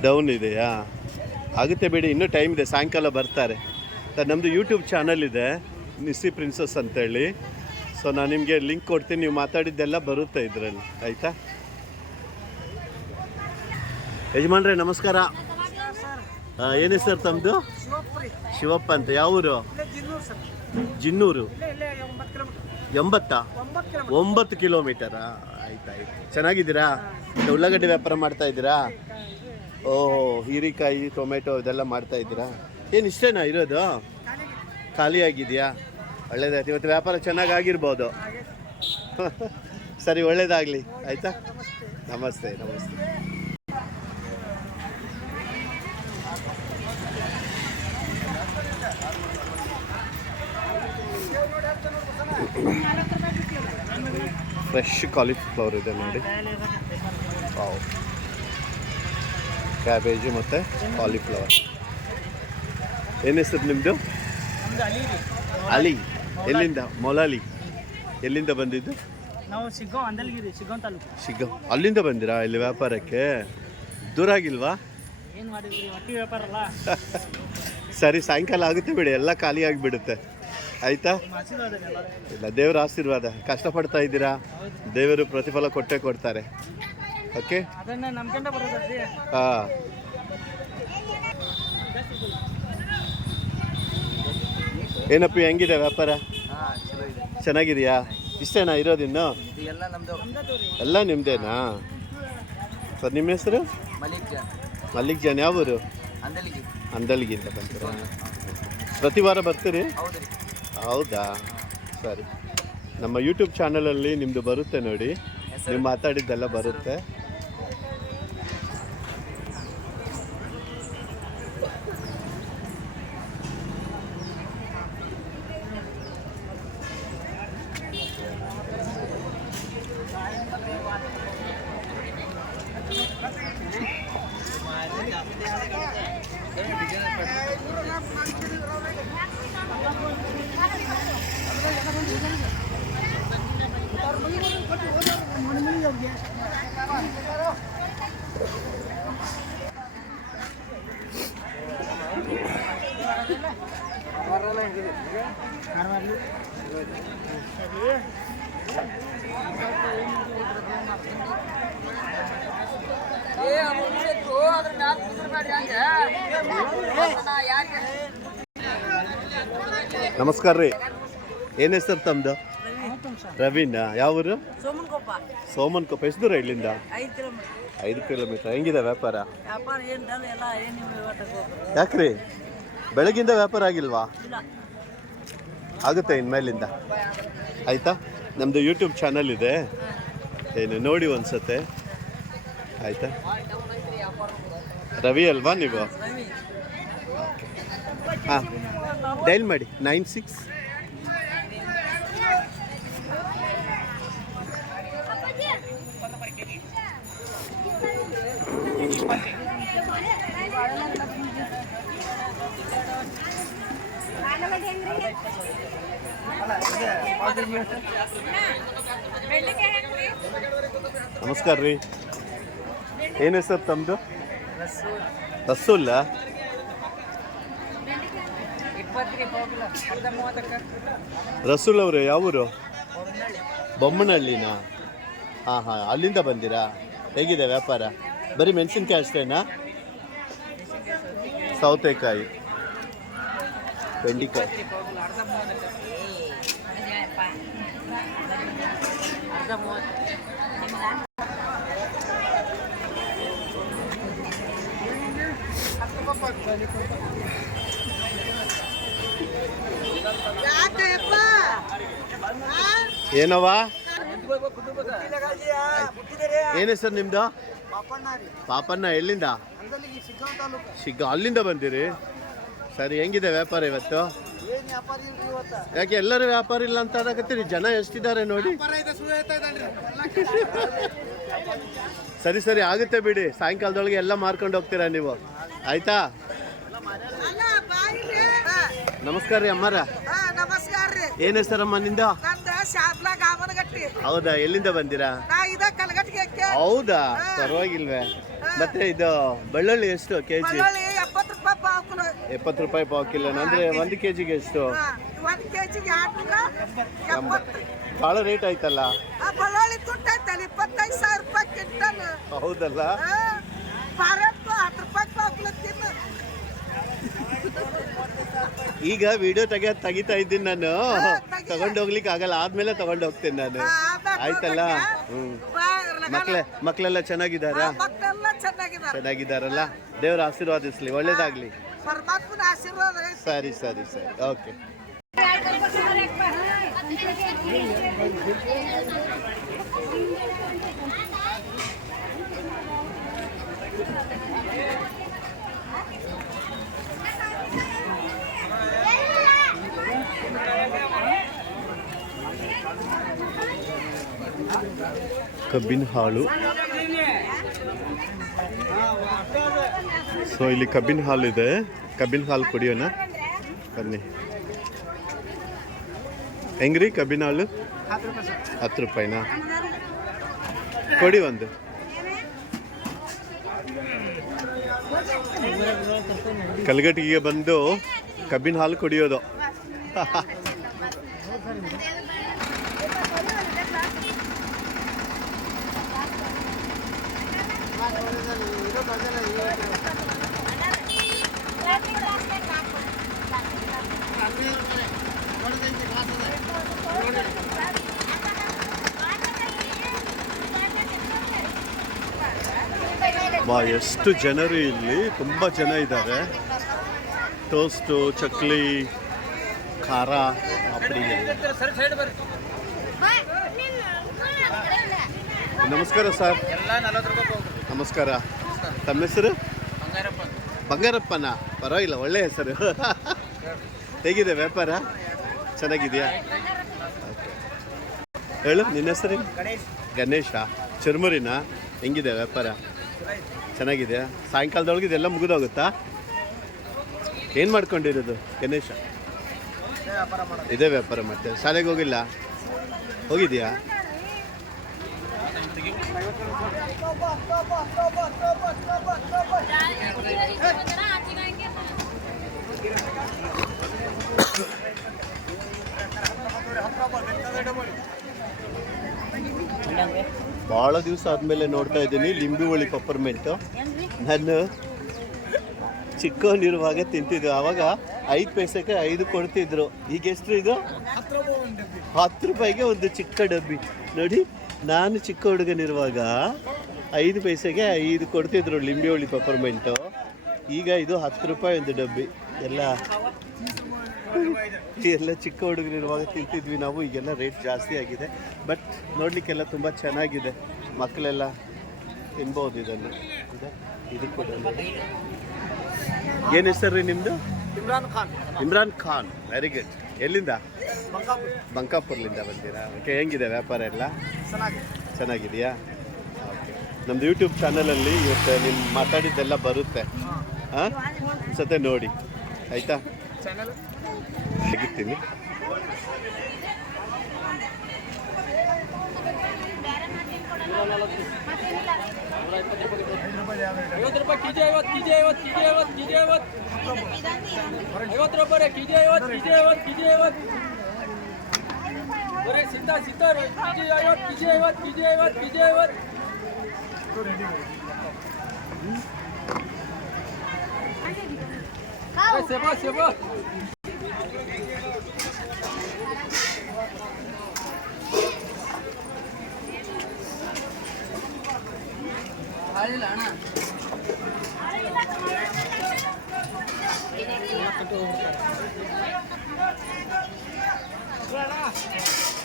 ಡೌನ್ ಇದೆಯಾ? ಆಗುತ್ತೆ ಬಿಡಿ, ಇನ್ನೂ ಟೈಮ್ ಇದೆ, ಸಾಯಂಕಾಲ ಬರ್ತಾರೆ. ನಮ್ಮದು ಯೂಟ್ಯೂಬ್ ಚಾನಲ್ ಇದೆ, ನಿಸ್ಸಿ ಪ್ರಿನ್ಸಸ್ ಅಂತೇಳಿ. ಸೊ ನಾನು ನಿಮಗೆ ಲಿಂಕ್ ಕೊಡ್ತೀನಿ, ನೀವು ಮಾತಾಡಿದ್ದೆಲ್ಲ ಬರುತ್ತೆ ಇದರಲ್ಲಿ. ಆಯಿತಾ? ಯಜಮಾನ್ರೆ ನಮಸ್ಕಾರ. ಏನೇ ಸರ್ ತಮ್ಮದು? ಶಿವಪ್ಪ ಅಂತ. ಯಾವ ಊರು? ಜಿನ್ನೂರು. 9 ಕಿಲೋಮೀಟರಾ? ಆಯ್ತಾಯ್ತು. ಚೆನ್ನಾಗಿದ್ದೀರಾ? ಉಳ್ಳಾಗಡ್ಡಿ ವ್ಯಾಪಾರ ಮಾಡ್ತಾ ಇದ್ದೀರಾ? ಓಹ್, ಹೀರೆಕಾಯಿ, ಟೊಮೆಟೊ ಇದೆಲ್ಲ ಮಾಡ್ತಾ ಇದ್ದೀರಾ? ಏನು ಇಷ್ಟೇನಾ ಇರೋದು? ಖಾಲಿ ಆಗಿದೆಯಾ? ಒಳ್ಳೇದಾಯ್ತು, ಇವತ್ತು ವ್ಯಾಪಾರ ಚೆನ್ನಾಗಾಗಿರ್ಬೋದು. ಸರಿ, ಒಳ್ಳೇದಾಗಲಿ. ಆಯಿತಾ? ನಮಸ್ತೆ ನಮಸ್ತೆ. ಫ್ರೆಶ್ ಕಾಲಿಫ್ಲವರ್ ಇದೆ ನೋಡಿ. ಕ್ಯಾಬೇಜು ಮತ್ತು ಕಾಲಿಫ್ಲವರ್. ಏನು ಹೆಸರು ನಿಮ್ಮದು? ಅಲಿ. ಎಲ್ಲಿಂದ? ಮೊಲಾಲಿ. ಎಲ್ಲಿಂದ ಬಂದಿದ್ದು? ನಾವು ಶಿಗ್ಗಾಂವ್, ಅಂದಲ್ಗಿರಿ, ಶಿಗ್ಗಾಂವ್ ತಾಲೂಕು. ಶಿಗ್ಗಾಂವ್. ಅಲ್ಲಿಂದ ಬಂದಿರಾ ಇಲ್ಲಿ ವ್ಯಾಪಾರಕ್ಕೆ? ದೂರ ಆಗಿಲ್ವಾ? ಏನು ಮಾಡಿದ್ರಿ, ಹೊಟ್ಟಿ ವ್ಯಾಪಾರ ಅಲ್ಲ. ಸರಿ, ಸಾಯಂಕಾಲ ಆಗುತ್ತೆ ಬಿಡಿ, ಎಲ್ಲ ಖಾಲಿ ಆಗಿಬಿಡುತ್ತೆ. ಆಯ್ತಾ? ಆಶೀರ್ವಾದ ಎಲ್ಲ. ಇಲ್ಲ, ದೇವರ ಆಶೀರ್ವಾದ. ಕಷ್ಟಪಡ್ತಾ ಇದ್ದೀರಾ, ದೇವರು ಪ್ರತಿಫಲ ಕೊಟ್ಟೇ ಕೊಡ್ತಾರೆ. ಓಕೆ, ಅದನ್ನ ನಂಬ್ಕೊಂಡ ಬರೋದಲ್ರಿ. ಹಾಂ. ಏನಪ್ಪಿ, ಹೆಂಗಿದೆ ವ್ಯಾಪಾರ? ಚೆನ್ನಾಗಿದೆಯಾ? ಇಷ್ಟೇನಾ ಇರೋದಿನ್ನು? ಎಲ್ಲ ನಿಮ್ಮದೇನಾ? ಸರ್, ನಿಮ್ಮ ಹೆಸರು? ಮಲ್ಲಿಕ್ ಜಾನ್. ಯಾವ ಊರು? ಅಂದಲ್ಗಿಂದ ಬಂತೀರಾ? ಪ್ರತಿ ವಾರ ಬರ್ತೀರಿ? ಹೌದಾ, ಸರಿ. ನಮ್ಮ ಯೂಟ್ಯೂಬ್ ಚಾನಲಲ್ಲಿ ನಿಮ್ಮದು ಬರುತ್ತೆ ನೋಡಿ, ನೀವು ಮಾತಾಡಿದ್ದೆಲ್ಲ ಬರುತ್ತೆ. ನಮಸ್ಕಾರ ರೀ. ಏನು ಹೆಸರು ತಮ್ಮದು? ರವೀನಾ. ಯಾವ ಊರು? ಸೋಮನ್ ಕೊಪ್ಪ. ಎಷ್ಟು ದೂರ ಇಲ್ಲಿಂದ? 5 ಕಿಲೋಮೀಟರ್. ಹೆಂಗಿದೆ ವ್ಯಾಪಾರ? ಯಾಕ್ರಿ, ಬೆಳಗಿಂದ ವ್ಯಾಪಾರ ಆಗಿಲ್ವಾ? ಆಗುತ್ತೆ ಇನ್ಮೇಲಿಂದ. ಆಯಿತಾ? ನಮ್ಮದು ಯೂಟ್ಯೂಬ್ ಚಾನಲ್ ಇದೆ, ಏನು ನೋಡಿ ಒಂದ್ಸತೆ. ಆಯಿತಾ? ರವಿ ಅಲ್ವಾ ನೀವು? ಹಾಂ, ಡೈಲ್ ಮಾಡಿ 96. ನಮಸ್ಕಾರ ರೀ. ಏನು ಹೆಸರು ತಮ್ಮದು? ರಸೂಲ್ಲ. ರಸೂಲ್ ಅವರು ಯಾವ ಊರು? ಬೊಮ್ಮನಹಳ್ಳಿನಾ? ಹಾಂ ಹಾಂ, ಅಲ್ಲಿಂದ ಬಂದಿರಾ? ಹೇಗಿದೆ ವ್ಯಾಪಾರ? ಬರೀ ಮೆಣಸಿನ್ಕಾಯಿ ಅಷ್ಟೇನಾ? ಸೌತೆಕಾಯಿ, ಬೆಂಡೆಕಾಯಿ. ಏನವ? ಏನು ಹೆಸರು ನಿಮ್ದು? ಪಾಪಣ್ಣ. ಎಲ್ಲಿಂದ? ಅಲ್ಲಿಂದ ಬಂದಿರಿ? ಸರಿ. ಹೆಂಗಿದೆ ವ್ಯಾಪಾರ ಇವತ್ತು? ಯಾಕೆ ಎಲ್ಲರೂ ವ್ಯಾಪಾರ ಇಲ್ಲ ಅಂತ ಆಗತ್ತೀರಿ? ಜನ ಎಷ್ಟಿದ್ದಾರೆ ನೋಡಿ. ಸರಿ ಸರಿ, ಆಗುತ್ತೆ ಬಿಡಿ. ಸಾಯಂಕಾಲದೊಳಗೆ ಎಲ್ಲ ಮಾರ್ಕೊಂಡು ಹೋಗ್ತೀರಾ ನೀವು. ಆಯ್ತಾ? ನಮಸ್ಕಾರ ರೀ ಅಮ್ಮಾರ. ನಮಸ್ಕಾರ ರೀ. ಏನ್ ಹೆಸರಮ್ಮ ನಿಂದ? ಹೌದಾ, ಎಲ್ಲಿಂದ ಬಂದಿರಾ? ಹೌದಾ, ಪರವಾಗಿಲ್ವೇ. ಮತ್ತೆ ಇದು ಬೆಳ್ಳುಳ್ಳಿ ಎಷ್ಟು ಕೆಜಿ? 70 ರೂಪಾಯಿ ಪಾವು ಕಿಲೋ. ಅಂದ್ರೆ 1 ಕೆಜಿಗೆ ಎಷ್ಟು? ಬಹಳ ರೇಟ್ ಆಯ್ತಲ್ಲ. ಹೌದಲ್ಲ. ಈಗ ವಿಡಿಯೋ ತೆಗಿತಾ ಇದ್ದೀನಿ ನಾನು. ತಗೊಂಡೋಗ್ಲಿಕ್ಕೆ ಆಗಲ್ಲ, ಆದ್ಮೇಲೆ ತಗೊಂಡು ಹೋಗ್ತೀನಿ ನಾನು. ಆಯ್ತಲ್ಲ? ಮಕ್ಕಳೆಲ್ಲ ಚೆನ್ನಾಗಿದ್ದಾರಾ? ಚೆನ್ನಾಗಿದ್ದಾರಲ್ಲ. ದೇವರ ಆಶೀರ್ವಾದಿಸ್ಲಿ, ಒಳ್ಳೇದಾಗ್ಲಿ. ಸರಿ ಸರಿ ಸರಿ, ಓಕೆ. ಕಬ್ಬಿನ ಹಾಲು. ಸೊ ಇಲ್ಲಿ ಕಬ್ಬಿನ ಹಾಲು ಇದೆ. ಕಬ್ಬಿನ ಹಾಲು ಕುಡಿಯೋಣ ಬನ್ನಿ. ಹೆಂಗ್ರಿ ಕಬ್ಬಿನ ಹಾಲು? 10 ರೂಪಾಯಿನಾ? ಕೊಡಿ ಒಂದು. ಕಲ್ಗಟ್ಟಿಗೆ ಬಂದು ಕಬ್ಬಿನ ಹಾಲು ಕುಡಿಯೋದು. ಬಾ ಎಷ್ಟು ಜನರು ಇಲ್ಲಿ, ತುಂಬ ಜನ ಇದ್ದಾರೆ. ಟೋಸ್ಟು, ಚಕ್ಲಿ, ಖಾರ, ಅಪ್ಪಡಿ. ನಮಸ್ಕಾರ ಸರ್. ನಮಸ್ಕಾರ. ತಮ್ಮ ಹೆಸರು? ಬಂಗಾರಪ್ಪನ. ಪರವಾಗಿಲ್ಲ, ಒಳ್ಳೆ ಹೆಸರು. ಹೇಗಿದೆ ವ್ಯಾಪಾರ? ಚೆನ್ನಾಗಿದೆಯಾ? ಹೇಳು, ನಿನ್ನ ಹೆಸರು? ಗಣೇಶ. ಚುರುಮುರಿನ. ಹೆಂಗಿದೆ ವ್ಯಾಪಾರ? ಚೆನ್ನಾಗಿದೆಯಾ? ಸಾಯಂಕಾಲದೊಳಗೆ ಇದೆಲ್ಲ ಮುಗಿದೋಗುತ್ತಾ? ಏನು ಮಾಡ್ಕೊಂಡಿರೋದು ಗಣೇಶ? ಇದೇ ವ್ಯಾಪಾರ ಮಾಡ್ತೇವೆ. ಶಾಲೆಗೆ ಹೋಗಿಲ್ಲ? ಹೋಗಿದೆಯಾ? ಭಾಳ ದಿವಸ ಆದಮೇಲೆ ನೋಡ್ತಾ ಇದ್ದೀನಿ ಲಿಂಬೆ ಹುಳಿ ಪಪ್ಪರ್ಮೆಂಟು. ನಾನು ಚಿಕ್ಕವನಿರುವಾಗ ತಿಂತಿದ್ದು. ಆವಾಗ 5 ಪೈಸೆಗೆ 5 ಕೊಡ್ತಿದ್ರು. ಈಗ ಎಷ್ಟು ಇದು? 10 ರೂಪಾಯಿಗೆ ಒಂದು ಚಿಕ್ಕ ಡಬ್ಬಿ. ನೋಡಿ, ನಾನು ಚಿಕ್ಕ ಹುಡುಗನಿರುವಾಗ 5 ಪೈಸೆಗೆ 5 ಕೊಡ್ತಿದ್ರು ಲಿಂಬೆ ಹುಳಿ ಪಪ್ಪರ್ಮೆಂಟು. ಈಗ ಇದು 10 ರೂಪಾಯಿ ಒಂದು ಡಬ್ಬಿ. ಎಲ್ಲ ಚಿಕ್ಕ ಹುಡುಗರಿರುವಾಗ ತಿಂತಿದ್ವಿ ನಾವು. ಈಗೆಲ್ಲ ರೇಟ್ ಜಾಸ್ತಿ ಆಗಿದೆ. ಬಟ್ ನೋಡಲಿಕ್ಕೆಲ್ಲ ತುಂಬ ಚೆನ್ನಾಗಿದೆ. ಮಕ್ಕಳೆಲ್ಲ ತಿನ್ಬೋದು ಇದನ್ನು. ಇದು ಕೂಡ ಏನು ಹೆಸರು ರೀ ನಿಮ್ಮದು? ಇಮ್ರಾನ್ ಖಾನ್. Very good. ಎಲ್ಲಿಂದ? ಬಂಕಾಪುರ್ಲಿಂದ ಬಂದಿರಾ? ಓಕೆ. ಹೆಂಗಿದೆ ವ್ಯಾಪಾರ ಎಲ್ಲ? ಚೆನ್ನಾಗಿದೆಯಾ? ಓಕೆ. ನಮ್ಮದು ಯೂಟ್ಯೂಬ್ ಚಾನಲಲ್ಲಿ ಇವತ್ತು ನಿಮ್ಮ ಮಾತಾಡಿದ್ದೆಲ್ಲ ಬರುತ್ತೆ. ಹಾಂ, ಸತೆ ನೋಡಿ ಆಯಿತಾ? ಹೇಗಿರ್ತೀನಿ.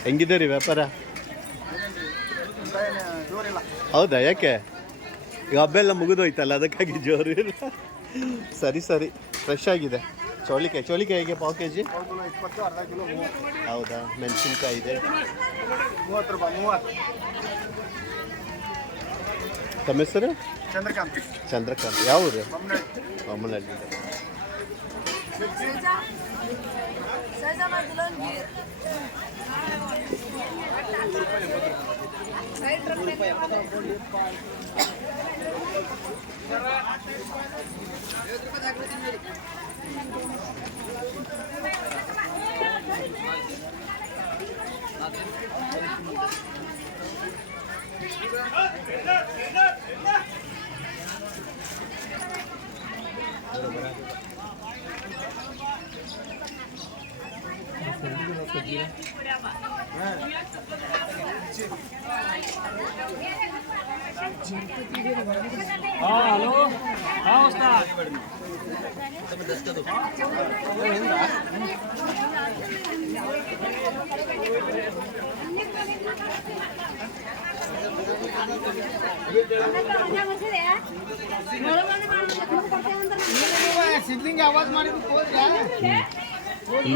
ಹೆಂಗಿದೆ ರೀ ವ್ಯಾಪಾರ? ಹೌದಾ? ಯಾಕೆ? ಈಗ ಹಬ್ಬೆಲ್ಲ ಮುಗಿದೋಯ್ತಲ್ಲ, ಅದಕ್ಕಾಗಿ ಜೋರು ಇಲ್ಲ. ಸರಿ ಸರಿ. ಫ್ರೆಶ್ ಆಗಿದೆ. ಚೋಳಿಕಾಯಿ ಹೇಗೆ ಪಾವ್ ಕೆಜಿ? ಹೌದಾ? ಮೆಣಸಿನ್ಕಾಯಿ ಇದೆ. 30 ರೂಪಾಯಿ. ತಮ್ಮ ಹೆಸರು? ಚಂದ್ರಕಾಂತ್. ಚಂದ್ರಕಾಂತ್. ಯಾವ ಊರು? ಬೊಮ್ಮನಹಳ್ಳಿ. हेलो, हाँ उस्ताद। ಸಿದ್ಲಿಂಗ್ ಆವಾಜ್ ಮಾಡಿದ್ದು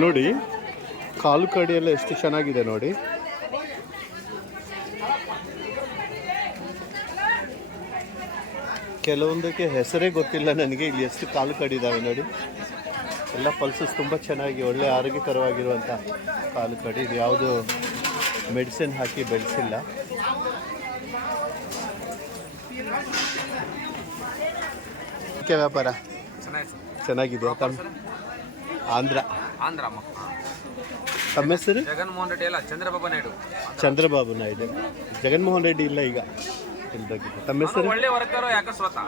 ನೋಡಿ, ಕಾಲು ಕಡಿ ಎಲ್ಲ ಎಷ್ಟು ಚೆನ್ನಾಗಿದೆ ನೋಡಿ. ಕೆಲವೊಂದಕ್ಕೆ ಹೆಸರೇ ಗೊತ್ತಿಲ್ಲ ನನಗೆ. ಇಲ್ಲಿ ಎಷ್ಟು ಕಾಲು ಕಡಿದಾವೆ ನೋಡಿ. ಎಲ್ಲ ಪಲ್ಸಸ್ ತುಂಬ ಚೆನ್ನಾಗಿ ಒಳ್ಳೆ ಆರೋಗ್ಯಕರವಾಗಿರುವಂಥ ಕಾಲು ಕಡಿ. ಇದು ಯಾವುದು ಮೆಡಿಸಿನ್ ಹಾಕಿ ಬೆಳೆಸಿಲ್ಲ. ವ್ಯಾಪಾರ ಚೆನ್ನಾಗಿದೆ. ಆಂಧ್ರ. ತಮ್ಮ ಹೆಸರು? ಜಗನ್ಮೋಹನ್ ರೆಡ್ಡಿ ಅಲ್ಲ, ಚಂದ್ರಬಾಬು ನಾಯ್ಡು. ಚಂದ್ರಬಾಬು ನಾಯ್ಡು. ಜಗನ್ಮೋಹನ್ ರೆಡ್ಡಿ ಇಲ್ಲ ಈಗ. ತಮ್ಮ ಹೆಸರು? ಒಳ್ಳೆ ವರ್ಕರು, ಯಾಕೆ ಸ್ವತಃ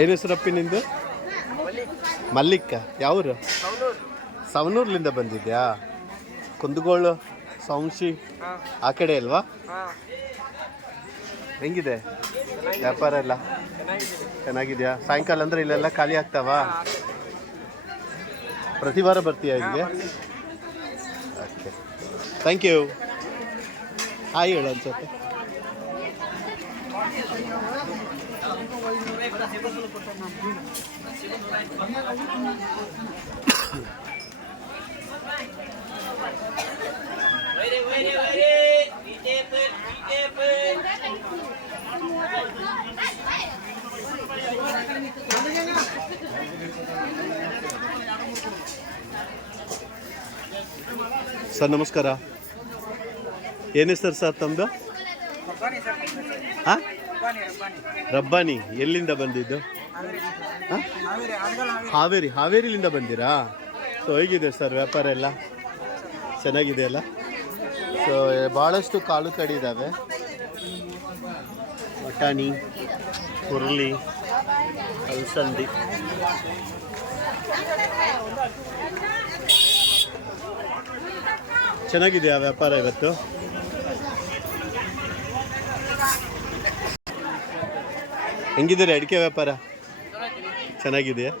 ಏನು ಹೆಸರಪ್ಪಿ ನಿಂದು? ಮಲ್ಲಿಕ. ಯಾವರು? ಸವನೂರ್ಲಿಂದ ಬಂದಿದ್ಯಾ? ಕುಂದಗೋಳು, ಸೌಂಶಿ ಆ ಕಡೆ ಅಲ್ವಾ? ಹೆಂಗಿದೆ ವ್ಯಾಪಾರ ಎಲ್ಲ? ಚೆನ್ನಾಗಿದೆಯಾ? ಸಾಯಂಕಾಲ ಅಂದರೆ ಇಲ್ಲೆಲ್ಲ ಖಾಲಿ ಆಗ್ತಾವ? ಪ್ರತಿ ವಾರ ಬರ್ತೀಯಾ ಇಲ್ಲಿಗೆ? Okay, thank you. ಹಾಯ್ ಹೇಳು ಅನ್ಸುತ್ತೆ. ಸರ್ ನಮಸ್ಕಾರ. ಏನು ಹೆಸರು ಸರ್ ತಮ್ಮದು? ಹಾಂ, ರಬ್ಬಾನಿ. ಎಲ್ಲಿಂದ ಬಂದಿದ್ದು? ಹಾವೇರಿಲಿಂದ ಬಂದಿರಾ? ಸೊ ಹೇಗಿದೆ ಸರ್ ವ್ಯಾಪಾರ ಎಲ್ಲ? ಚೆನ್ನಾಗಿದೆ ಅಲ್ಲ? ಸೊ ಭಾಳಷ್ಟು ಕಾಳು ಕಡಿ ಇದ್ದಾವೆ. ಬಟಾಣಿ, ಹುರುಳಿ, ಅಲಸಂದಿ. ಚೆನ್ನಾಗಿದೆಯಾ ವ್ಯಾಪಾರ ಇವತ್ತು? ಹೆಂಗಿದ್ದೀರಿ ಅಡಿಕೆ ವ್ಯಾಪಾರ? ಚೆನ್ನಾಗಿದೆಯಾ?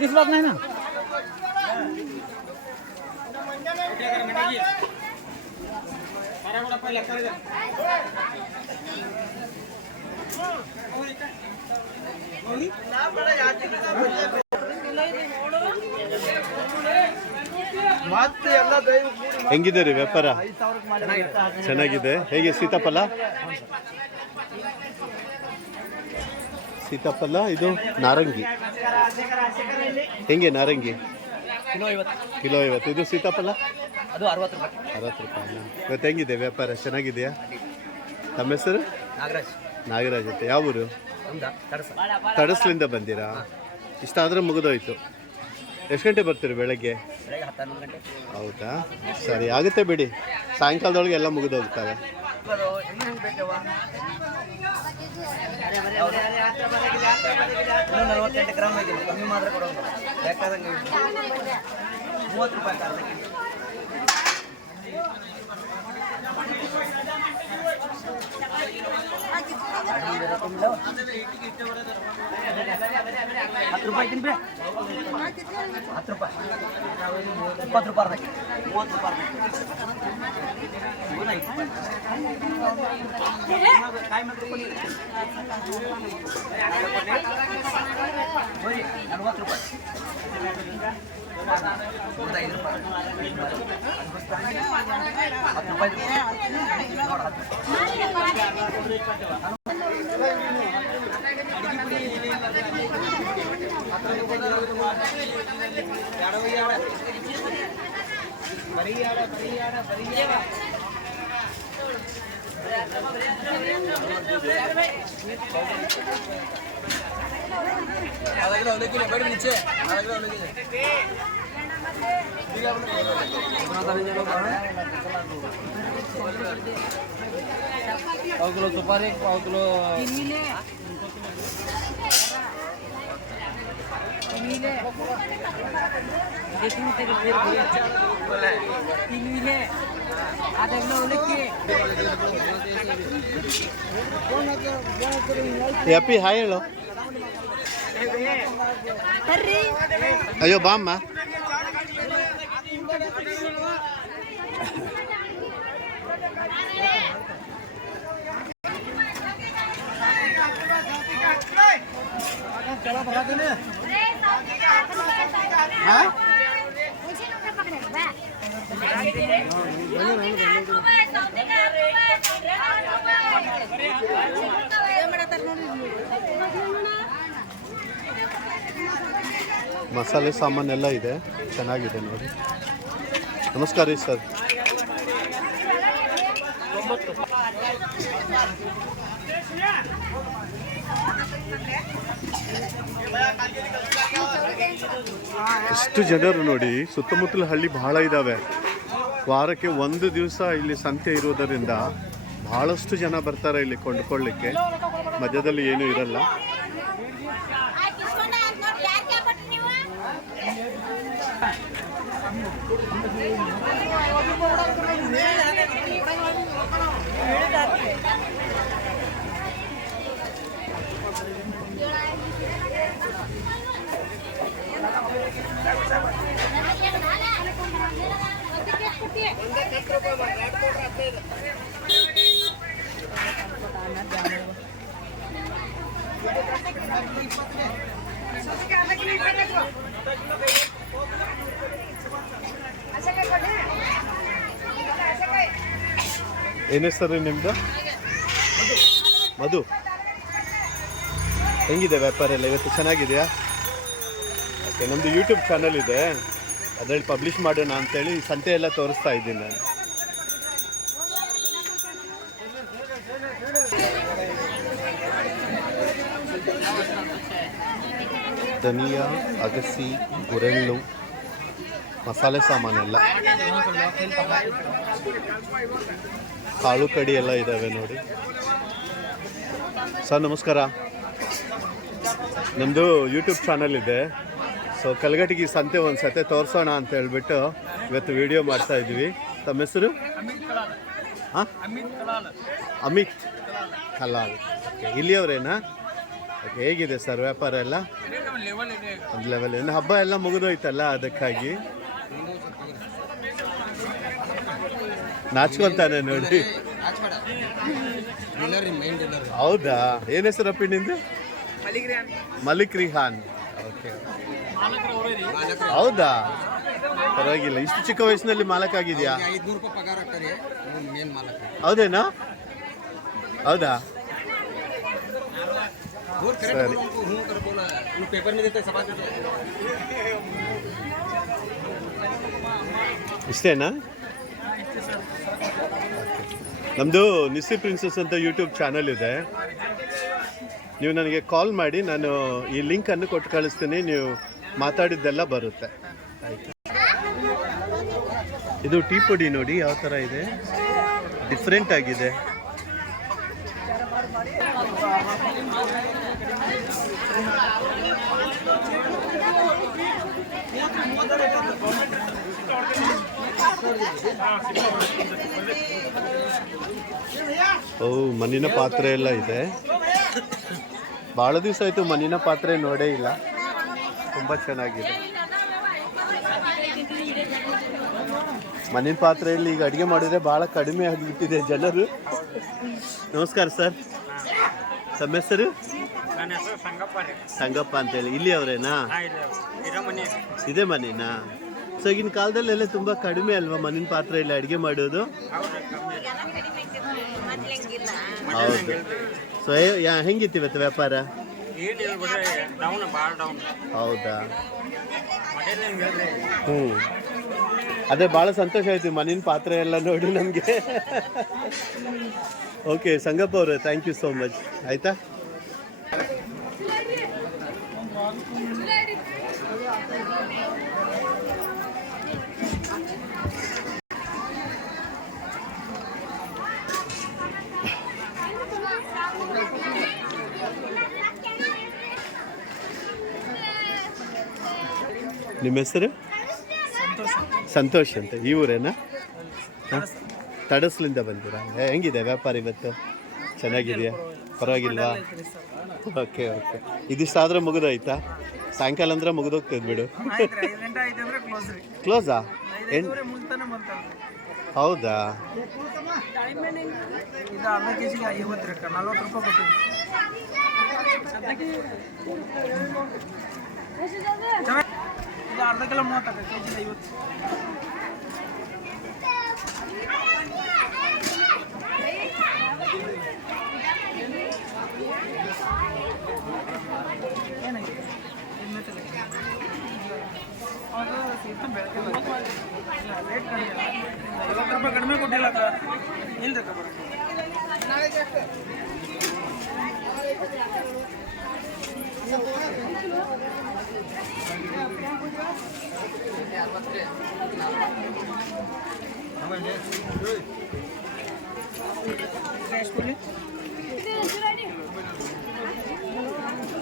दिस बात नाही ना. ಹೆಂಗಿದೆ ರೀ ವ್ಯಾಪಾರ? ಚೆನ್ನಾಗಿದೆ. ಹೇಗೆ ಸೀತಾಫಲ? ಸೀತಾಫಲ ಇದು ನಾರಂಗಿ. ಹೆಂಗೆ ನಾರಂಗಿ? ಕಿಲೋ 50. ಇದು ಸೀತಾಫಲ ಅದು 60 ರೂಪಾಯಿ. ಇವತ್ತು ಹೆಂಗಿದೆ ವ್ಯಾಪಾರ? ಚೆನ್ನಾಗಿದೆಯಾ? ತಮ್ಮ ಹೆಸರು? ನಾಗರಾಜ್ ಅಂತ. ಯಾವ ಊರು? ತಡಸ್ಲಿಂದ ಬಂದಿರಾ? ಇಷ್ಟಾದರೆ ಮುಗಿದೋಯ್ತು. ಎಷ್ಟು ಗಂಟೆ ಬರ್ತೀರಿ ಬೆಳಗ್ಗೆ? ಹೌದಾ, ಸರಿ ಆಗುತ್ತೆ ಬಿಡಿ. ಸಾಯಂಕಾಲದೊಳಗೆ ಎಲ್ಲ ಮುಗಿದೋಗ್ತವೆ. पाव किलो सुपारी, पाव किलो ಯಪ್ಪಿ ಹಾಯ್ ಹೇಳು. ಅಯ್ಯೋ ಬಾಮ್ಮ. हाँ ಮಸಾಲೆ ಸಾಮಾನೆಲ್ಲ ಇದೆ, ಚೆನ್ನಾಗಿದೆ ನೋಡಿ. ನಮಸ್ಕಾರ ರೀ ಸರ್. ಎಷ್ಟು ಜನರು ನೋಡಿ, ಸುತ್ತಮುತ್ತಲ ಹಳ್ಳಿ ಬಹಳ ಇದ್ದಾವೆ. ವಾರಕ್ಕೆ ಒಂದು ದಿವಸ ಇಲ್ಲಿ ಸಂತೆ ಇರೋದರಿಂದ ಬಹಳಷ್ಟು ಜನ ಬರ್ತಾರೆ ಇಲ್ಲಿ ಕೊಂಡ್ಕೊಳ್ಳಿಕ್ಕೆ. ಮಧ್ಯದಲ್ಲಿ ಏನೂ ಇರಲ್ಲ. ಏನು ಹೆಸರು ರೀ ನಿಮ್ದು? ಮಧು. ಹೆಂಗಿದೆ ವ್ಯಾಪಾರ ಎಲ್ಲ ಇವತ್ತು? ಚೆನ್ನಾಗಿದೆಯಾ? ಓಕೆ, ನಮ್ಮದು ಯೂಟ್ಯೂಬ್ ಚಾನಲ್ ಇದೆ, ಅದರಲ್ಲಿ ಪಬ್ಲಿಷ್ ಮಾಡೋಣ ಅಂತೇಳಿ ಸಂತೆ ಎಲ್ಲ ತೋರಿಸ್ತಾ ಇದ್ದೀನಿ ನಾನು. ಧನಿಯಾ, ಅಗಸಿ, ಗುರೆಳ್ಳು, ಮಸಾಲೆ ಸಾಮಾನೆಲ್ಲ, ಕಾಳು ಕಡಿ ಎಲ್ಲ ಇದ್ದಾವೆ ನೋಡಿ. ಸರ್ ನಮಸ್ಕಾರ. ನಮ್ಮದು ಯೂಟ್ಯೂಬ್ ಚಾನಲ್ ಇದೆ. ಸೊ ಕಲ್ಗಟ್ಟಿಗೆ ಸಂತೆ ಒಂದು ಸತೆ ತೋರಿಸೋಣ ಅಂತ ಹೇಳ್ಬಿಟ್ಟು ಇವತ್ತು ವಿಡಿಯೋ ಮಾಡ್ತಾ ಇದ್ವಿ. ತಮ್ಮ ಹೆಸರು? ಹಾಂ, ಅಮಿತ್ ಕಲಾಲ್. ಓಕೆ, ಇಲ್ಲಿಯವರೇನಾ? ಓಕೆ, ಹೇಗಿದೆ ಸರ್ ವ್ಯಾಪಾರ ಎಲ್ಲ? ಒಂದು ಲೆವೆಲ್. ಇನ್ನು ಹಬ್ಬ ಎಲ್ಲ ಮುಗಿದೋಯ್ತಲ್ಲ, ಅದಕ್ಕಾಗಿ ನಾಚ್ಕೊಂತಾನೆ ನೋಡಿ. ಹೌದಾ? ಏನು ಹೆಸರಪ್ಪಿ ನಿಂದು? ಮಲಿಕ್ ರಿಹಾನ್. ಓಕೆ, ಹೌದಾ? ಪರವಾಗಿಲ್ಲ. ಇಷ್ಟು ಚಿಕ್ಕ ವಯಸ್ಸಿನಲ್ಲಿ ಮಾಲಕ್ ಆಗಿದೆಯಾ? ಹೌದೇನಾ? ಹೌದಾ? ಸರಿ. ಇಷ್ಟೇನಾ? ನಮ್ಮದು ನಿಸ್ಸಿ ಪ್ರಿನ್ಸಸ್ ಅಂತ ಯೂಟ್ಯೂಬ್ ಚಾನಲ್ ಇದೆ. ನೀವು ನನಗೆ ಕಾಲ್ ಮಾಡಿ, ನಾನು ಈ ಲಿಂಕನ್ನು ಕೊಟ್ಟು ಕಳಿಸ್ತೀನಿ. ನೀವು ಮಾತಾಡಿದ್ದೆಲ್ಲ ಬರುತ್ತೆ. ಆಯಿತು. ಇದು ಟೀ ಪುಡಿ ನೋಡಿ ಯಾವ ಥರ ಇದೆ, ಡಿಫ್ರೆಂಟ್ ಆಗಿದೆ. ಓ, ಮಣ್ಣಿನ ಪಾತ್ರೆ ಎಲ್ಲ ಇದೆ. ಭಾಳ ದಿವಸ ಆಯಿತು ಮಣ್ಣಿನ ಪಾತ್ರೆ ನೋಡೇ ಇಲ್ಲ. ತುಂಬ ಚೆನ್ನಾಗಿದೆ. ಮಣ್ಣಿನ ಪಾತ್ರೆಯಲ್ಲಿ ಈಗ ಅಡುಗೆ ಮಾಡಿದರೆ ಭಾಳ ಕಡಿಮೆ ಆಗಿಬಿಟ್ಟಿದೆ ಜನರು. ನಮಸ್ಕಾರ ಸರ್. ತಮ್ಮ ಹೆಸರು? ಸಂಗಪ್ಪ ಅಂತೇಳಿ. ಇಲ್ಲಿ ಅವರೇನಾ? ಇದೇ ಮನೆನಾ? ಸೊ ಈಗಿನ ಕಾಲದಲ್ಲೆಲ್ಲ ತುಂಬ ಕಡಿಮೆ ಅಲ್ವಾ ಮಣ್ಣಿನ ಪಾತ್ರೆಯಲ್ಲಿ ಅಡುಗೆ ಮಾಡೋದು? ಹೌದು. ಸೊ ಹೆಂಗಿತ್ತು ಇವತ್ತು ವ್ಯಾಪಾರ? ಹೌದಾ? ಹ್ಞೂ, ಅದೇ ಭಾಳ ಸಂತೋಷ ಆಯಿತು ಮಣ್ಣಿನ ಪಾತ್ರೆ ಎಲ್ಲ ನೋಡಿ ನಮಗೆ. ಓಕೆ ಸಂಗಪ್ಪ ಅವರೇ, ಥ್ಯಾಂಕ್ ಯು ಸೋ ಮಚ್. ಆಯಿತಾ? ನಿಮ್ಮ ಹೆಸರು? ಸಂತೋಷ್ ಅಂತ. ಈ ಊರೇನಾ? ತಡಸ್ಲಿಂದ ಬಂದಿರಾ? ಹೆಂಗಿದೆ ವ್ಯಾಪಾರ ಇವತ್ತು? ಚೆನ್ನಾಗಿದೆಯಾ? ಪರವಾಗಿಲ್ವಾ? Okay okay. ಇದಿಷ್ಟಾದ್ರೆ ಮುಗಿದೋಯ್ತಾ? ಸಾಯಂಕಾಲ ಅಂದ್ರೆ ಮುಗಿದೋಗ್ತದೆ ಬಿಡು. ಕ್ಲೋಸಾ? ಹೌದಾ? ಅರ್ಧ ಕಿಲೋ 30 ಕೆಜಿ 50.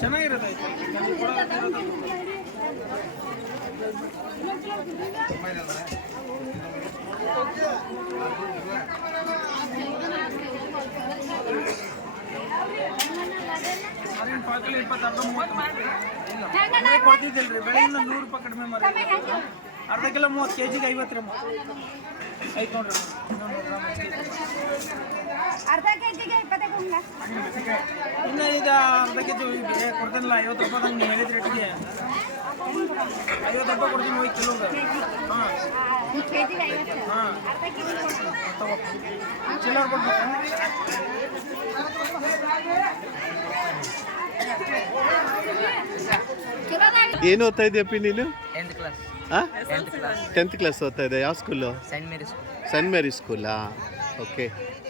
ಚೆನ್ನಾಗಿರುತ್ತೆ ಪಾಕಲ್ಲಿ 20 ಕೊಡ್ತಿದ್ದಿಲ್ರಿ ಬೆಳೆಯಿಂದ 100 ರೂಪಾಯಿ ಕಡಿಮೆ ಮಾಡಿ ಅರ್ಧ ಕಿಲೋ 30 ಕೆಜಿಗೆ 50 ರೂಪಾಯಿ ಐತೆ ನೋಡ್ರಿ ಅರ್ಧ ಕೆಜಿಗೆ 20 ಕೊಡ್ಲಾ ಇನ್ನು ಈಗ ಅರ್ಧ ಕೆಜಿ ಕೊಡ್ತೀನಿಲ್ಲ 50 ರೂಪಾಯಿ ನೀವು ಹೇಳಿದ ರೇಟಿಗೆ 50 ರೂಪಾಯಿ ಕೊಡ್ತೀನಿ ಹೋಗಿ ಕಿಲೋಗೆ ಹಾಂ ಕೆಜಿಗೆ 50 ಹಾಂ ಅರ್ಧ ಕೆಜಿ ತಗೋ ಚಿಲ್ಲರ್ ಕೊಡ್ಬೇಕು ಏನು ಓದ್ತಾ ಇದೆಯಪ್ಪಿ ನೀನು? 10th class. 10th ಕ್ಲಾಸ್ ಓದ್ತಾ ಇದೆ. ಯಾವ ಸ್ಕೂಲು? ಸೈಂಟ್ ಮೇರಿ ಸ್ಕೂಲ್. ಸೆಂಟ್ ಮೇರಿ ಸ್ಕೂಲಾ? ಓಕೆ.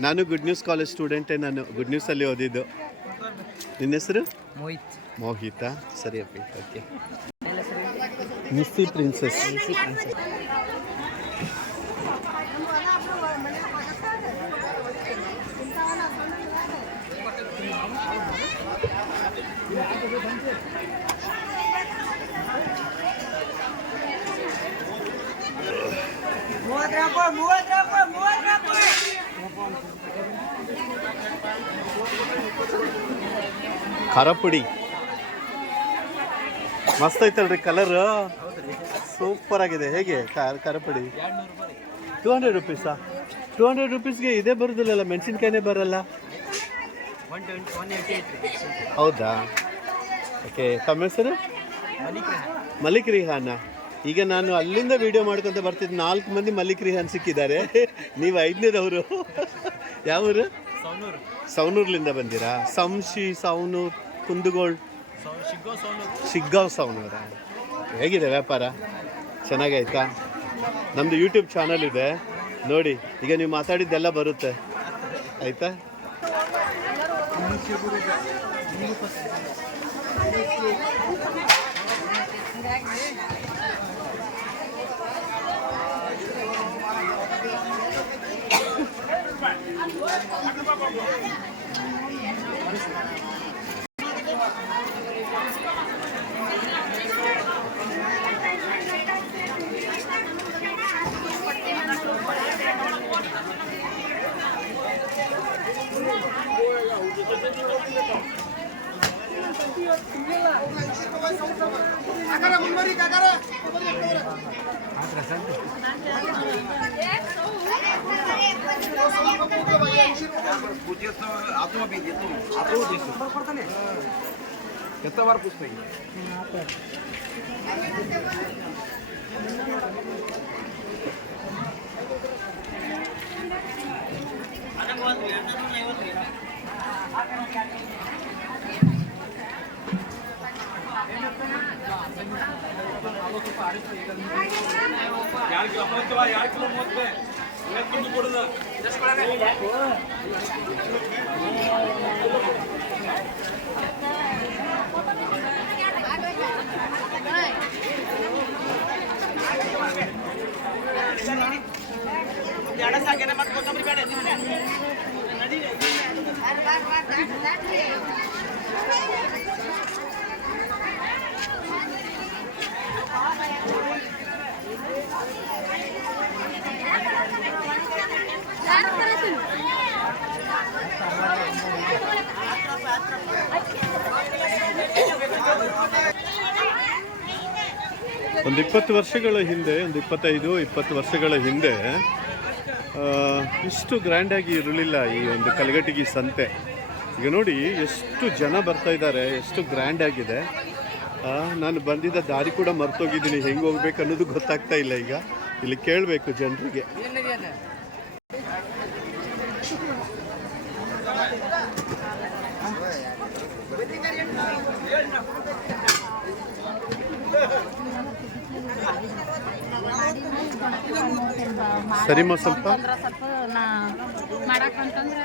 ನಾನು ಗುಡ್ ನ್ಯೂಸ್ ಕಾಲೇಜ್ ಸ್ಟೂಡೆಂಟೇ. ನಾನು ಗುಡ್ ನ್ಯೂಸಲ್ಲಿ ಓದಿದ್ದು. ನಿನ್ನ ಹೆಸರು? ಮೋಹಿತ್. ಮೋಹಿತಾ? ಸರಿ ಅಪ್ಪಿ. ಓಕೆ. ಮಿಸ್ಸಿ ಪ್ರಿನ್ಸಸ್. ಖಾರ ಪುಡಿ ಮಸ್ತ್ ಐತಲ್ರಿ ಕಲರ್, ಸೂಪರ್ ಆಗಿದೆ. ಹೇಗೆ ಖಾರ ಪುಡಿ? 200 ರುಪೀಸಾ? 200 ರುಪೀಸ್ಗೆ ಇದೇ ಬರೋದಿಲ್ಲಲ್ಲ, ಮೆಣಸಿನ್ಕಾಯಿನೇ ಬರಲ್ಲ. ಹೌದಾ? ಓಕೆ. ತಮ್ಮ ಹೆಸರು? ಮಲಿಕ್ ರಿಹಾನ. ಈಗ ನಾನು ಅಲ್ಲಿಂದ ವಿಡಿಯೋ ಮಾಡ್ಕೊತ ಬರ್ತಿದ್ದೆ, 4 ಮಂದಿ ಮಲಿಕ್ ರಿಹಾನ್ ಸಿಕ್ಕಿದ್ದಾರೆ. ನೀವು 5ನೇದವರು. ಯಾವೂರು? ಸೌನೂರ್ಲಿಂದ ಬಂದಿರಾ? ಸಂಶಿ, ಸೌನೂರ್, ಕುಂದಗೋಳ್, ಶಿಗ್ಗಾಂವ್, ಸೌನೂರ. ಹೇಗಿದೆ ವ್ಯಾಪಾರ? ಚೆನ್ನಾಗೈತಾ? ನಮ್ಮದು ಯೂಟ್ಯೂಬ್ ಚಾನಲ್ ಇದೆ ನೋಡಿ. ಈಗ ನೀವು ಮಾತಾಡಿದ್ದೆಲ್ಲ ಬರುತ್ತೆ ಆಯಿತಾ? ಒಂದು 20 ವರ್ಷಗಳ ಹಿಂದೆ, ಒಂದು 25-20 ವರ್ಷಗಳ ಹಿಂದೆ ಇಷ್ಟು ಗ್ರ್ಯಾಂಡಾಗಿ ಇರಲಿಲ್ಲ ಈ ಒಂದು ಕಲಘಟಗಿ ಸಂತೆ. ಈಗ ನೋಡಿ ಎಷ್ಟು ಜನ ಬರ್ತಾ ಇದ್ದಾರೆ, ಎಷ್ಟು ಗ್ರ್ಯಾಂಡ್ ಆಗಿದೆ. ನಾನು ಬಂದಿದ್ದ ದಾರಿ ಕೂಡ ಮರ್ತೋಗಿದ್ದೀನಿ, ಹೆಂಗೆ ಹೋಗ್ಬೇಕು ಅನ್ನೋದು ಗೊತ್ತಾಗ್ತಾ ಇಲ್ಲ. ಈಗ ಇಲ್ಲಿ ಕೇಳಬೇಕು ಜನರಿಗೆ. ಸರಿಮ್ಮ ಸ್ವಲ್ಪ ನಾ ಮಾಡಕ್ಕಂತಂದ್ರೆ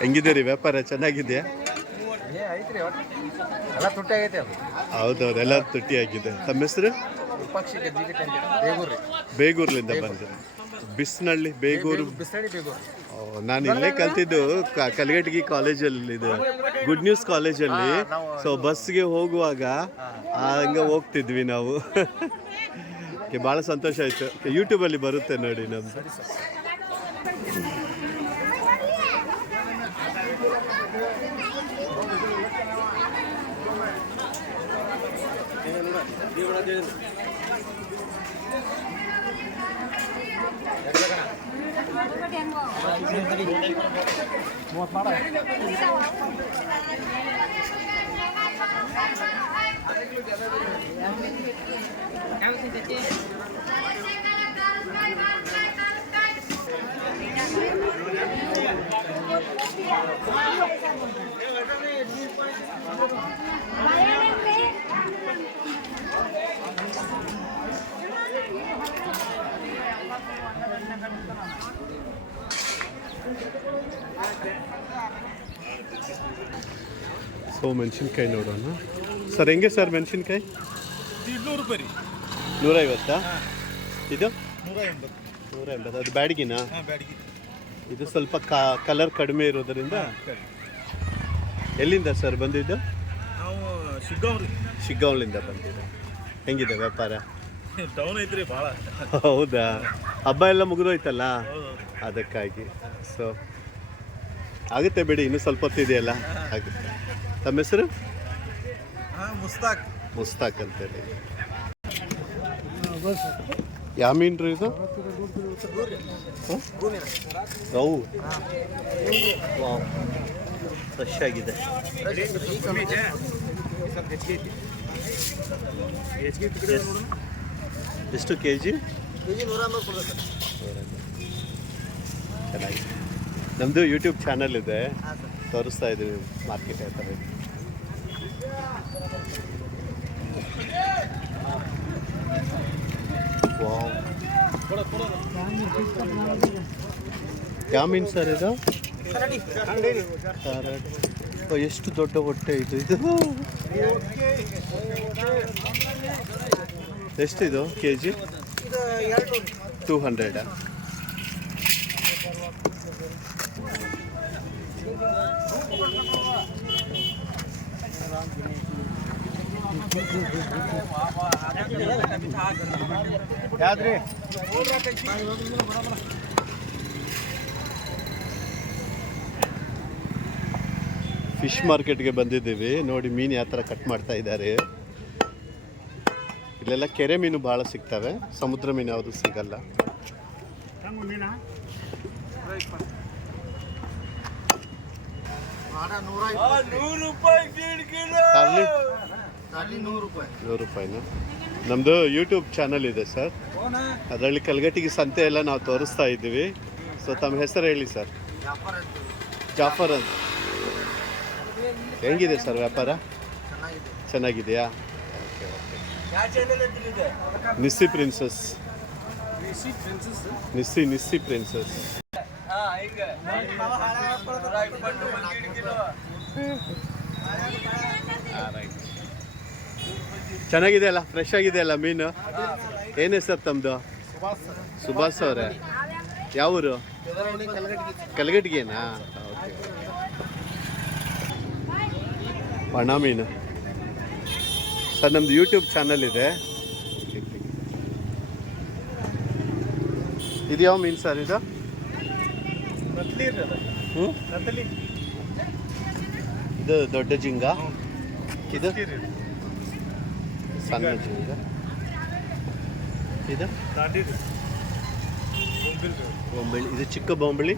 ಹೆಂಗಿದೆ ರೀ ವ್ಯಾಪಾರ ಚೆನ್ನಾಗಿದೆಯಾ? ಐತ್ರಿ ಎಲ್ಲ ತುಟ್ಟಿ ಆಗೈತೆ ಅದು ಹೌದೌದು, ಎಲ್ಲ ತುಟ್ಟಿ ಆಗಿದೆ. ತಮ್ಮ ಹೆಸರು? ವಿಪಕ್ಷಿಗೆ ಜಿಗಿಟ್ ಅಂತ ಬೇಗೂರು ರೀ ಬೇಗೂರ್ಲಿಂದ ಬಂದೆ. ಬಿಸ್ನಳ್ಳಿ ಬೇಗೂರು. ಬಿಸ್ತಳಿ ಬೇಗೂರು. ನಾನು ಇಲ್ಲೇ ಕಲ್ತಿದ್ದು ಕಲಗಟಗಿ ಕಾಲೇಜಲ್ಲಿ, ಇದು ಗುಡ್ ನ್ಯೂಸ್ ಕಾಲೇಜಲ್ಲಿ. ಸೊ ಬಸ್ಗೆ ಹೋಗುವಾಗ ಹಂಗೆ ಹೋಗ್ತಿದ್ವಿ ನಾವು. ಭಾಳ ಸಂತೋಷ ಆಯಿತು. ಯೂಟ್ಯೂಬಲ್ಲಿ ಬರುತ್ತೆ ನೋಡಿ ನಮ್ಮದು. ಸೊ ಮೆಣಸಿನ್ಕಾಯಿ ನೋಡೋಣ ಸರ್. ಹೆಂಗೆ ಸರ್ ಮೆಣಸಿನ್ಕಾಯಿ? 200 ರೂಪಾಯಿ ರೀ. 150? ಇದು 180. 180. ಅದು ಬ್ಯಾಡಗಿನಾ? ಬ್ಯಾಡಗಿ. ಇದು ಸ್ವಲ್ಪ ಕಲರ್ ಕಡಿಮೆ ಇರೋದರಿಂದ. ಎಲ್ಲಿಂದ ಸರ್ ಬಂದಿದ್ದು? ನಾವು ಶಿಗ್ಗಾಂವ್ ಶಿಗ್ಗಾಂವ್ಲಿಂದ ಬಂದಿದ್ದು. ಹೆಂಗಿದೆ ವ್ಯಾಪಾರ? ಟೌನ್ ಐತ್ರಿ ಭಾಳ. ಹೌದಾ, ಹಬ್ಬ ಎಲ್ಲ ಮುಗಿದೋಯ್ತಲ್ಲ ಅದಕ್ಕಾಗಿ. ಸೊ ಆಗುತ್ತೆ ಬಿಡಿ, ಇನ್ನೂ ಸ್ವಲ್ಪ ಹೊತ್ತಿದೆಯಲ್ಲ, ಆಗುತ್ತೆ. ತಮ್ಮ ಹೆಸರು? ಮುಸ್ತಾಕ್. ಮುಸ್ತಾಕ್ ಅಂತೇಳಿ. ಯಾವ ಮೀನು ರೀ ಇದು? ರೌ. ವಾವ್, ಫ್ರೆಶ್ ಆಗಿದೆ. ಎಷ್ಟು ಕೆ ಜಿ? ಚೆನ್ನಾಗಿದೆ. ನಮ್ಮದು ಯೂಟ್ಯೂಬ್ ಚಾನಲ್ ಇದೆ, ತೋರಿಸ್ತಾ ಇದ್ದೀವಿ ಮಾರ್ಕೆಟ್ ಯಾವ ಥರ ಇದೆ. ವಾವ್, ಯಾವ ಮೀನು ಸರ್ ಇದು? ಓ, ಎಷ್ಟು ದೊಡ್ಡ ಹೊಟ್ಟೆ ಇದು. ಎಷ್ಟಿದು ಕೆ ಜಿ? 200. ಯಾವ್ದ್ರಿ? ಫಿಶ್ ಮಾರ್ಕೆಟ್ಗೆ ಬಂದಿದ್ದೀವಿ. ನೋಡಿ ಮೀನು ಯಾವ ಥರ ಕಟ್ ಮಾಡ್ತಾ ಇದ್ದಾರೆ. ಇಲ್ಲೆಲ್ಲ ಕೆರೆ ಮೀನು ಭಾಳ ಸಿಗ್ತವೆ, ಸಮುದ್ರ ಮೀನು ಯಾವುದು ಸಿಗಲ್ಲ. ₹100. ನಮ್ಮದು ಯೂಟ್ಯೂಬ್ ಚಾನಲ್ ಇದೆ ಸರ್, ಅದರಲ್ಲಿ ಕಲಗಟ್ಟಿಗೆ ಸಂತೆ ಎಲ್ಲ ನಾವು ತೋರಿಸ್ತಾ ಇದ್ದೀವಿ. ಸೊ ತಮ್ಮ ಹೆಸರು ಹೇಳಿ ಸರ್? ಜಾಫರ್ ಅಂತ. ಹೆಂಗಿದೆ ಸರ್ ವ್ಯಾಪಾರ? ಚೆನ್ನಾಗಿದೆಯಾ? ನಿಸ್ಸಿ ಪ್ರಿನ್ಸಸ್. ನಿಸ್ಸಿ ಪ್ರಿನ್ಸಸ್. ಚೆನ್ನಾಗಿದೆ ಅಲ್ಲ, ಫ್ರೆಶ್ ಆಗಿದೆ ಅಲ್ಲ ಮೀನು. ಏನೇ ಸರ್ ತಮ್ಮದು? ಸುಭಾಷ್ ಅವರೇ, ಯಾವ ಊರು? ಕಲಗಟ್ಟಿಗೆನಾ? ಓಕೆ. ಪಣ ಮೀನು ಸರ್, ನಮ್ಮದು ಯೂಟ್ಯೂಬ್ ಚಾನಲ್ ಇದೆ. ಇದು ಯಾವ ಮೀನು ಸರ್ ಇದು? ಇದು ದೊಡ್ಡ ಜಿಂಗ, ಇದು ಸಣ್ಣ ಜಿಂಗ, ಇದು ಬೊಂಬಳಿ, ಇದು ಚಿಕ್ಕ ಬೊಂಬಳಿ.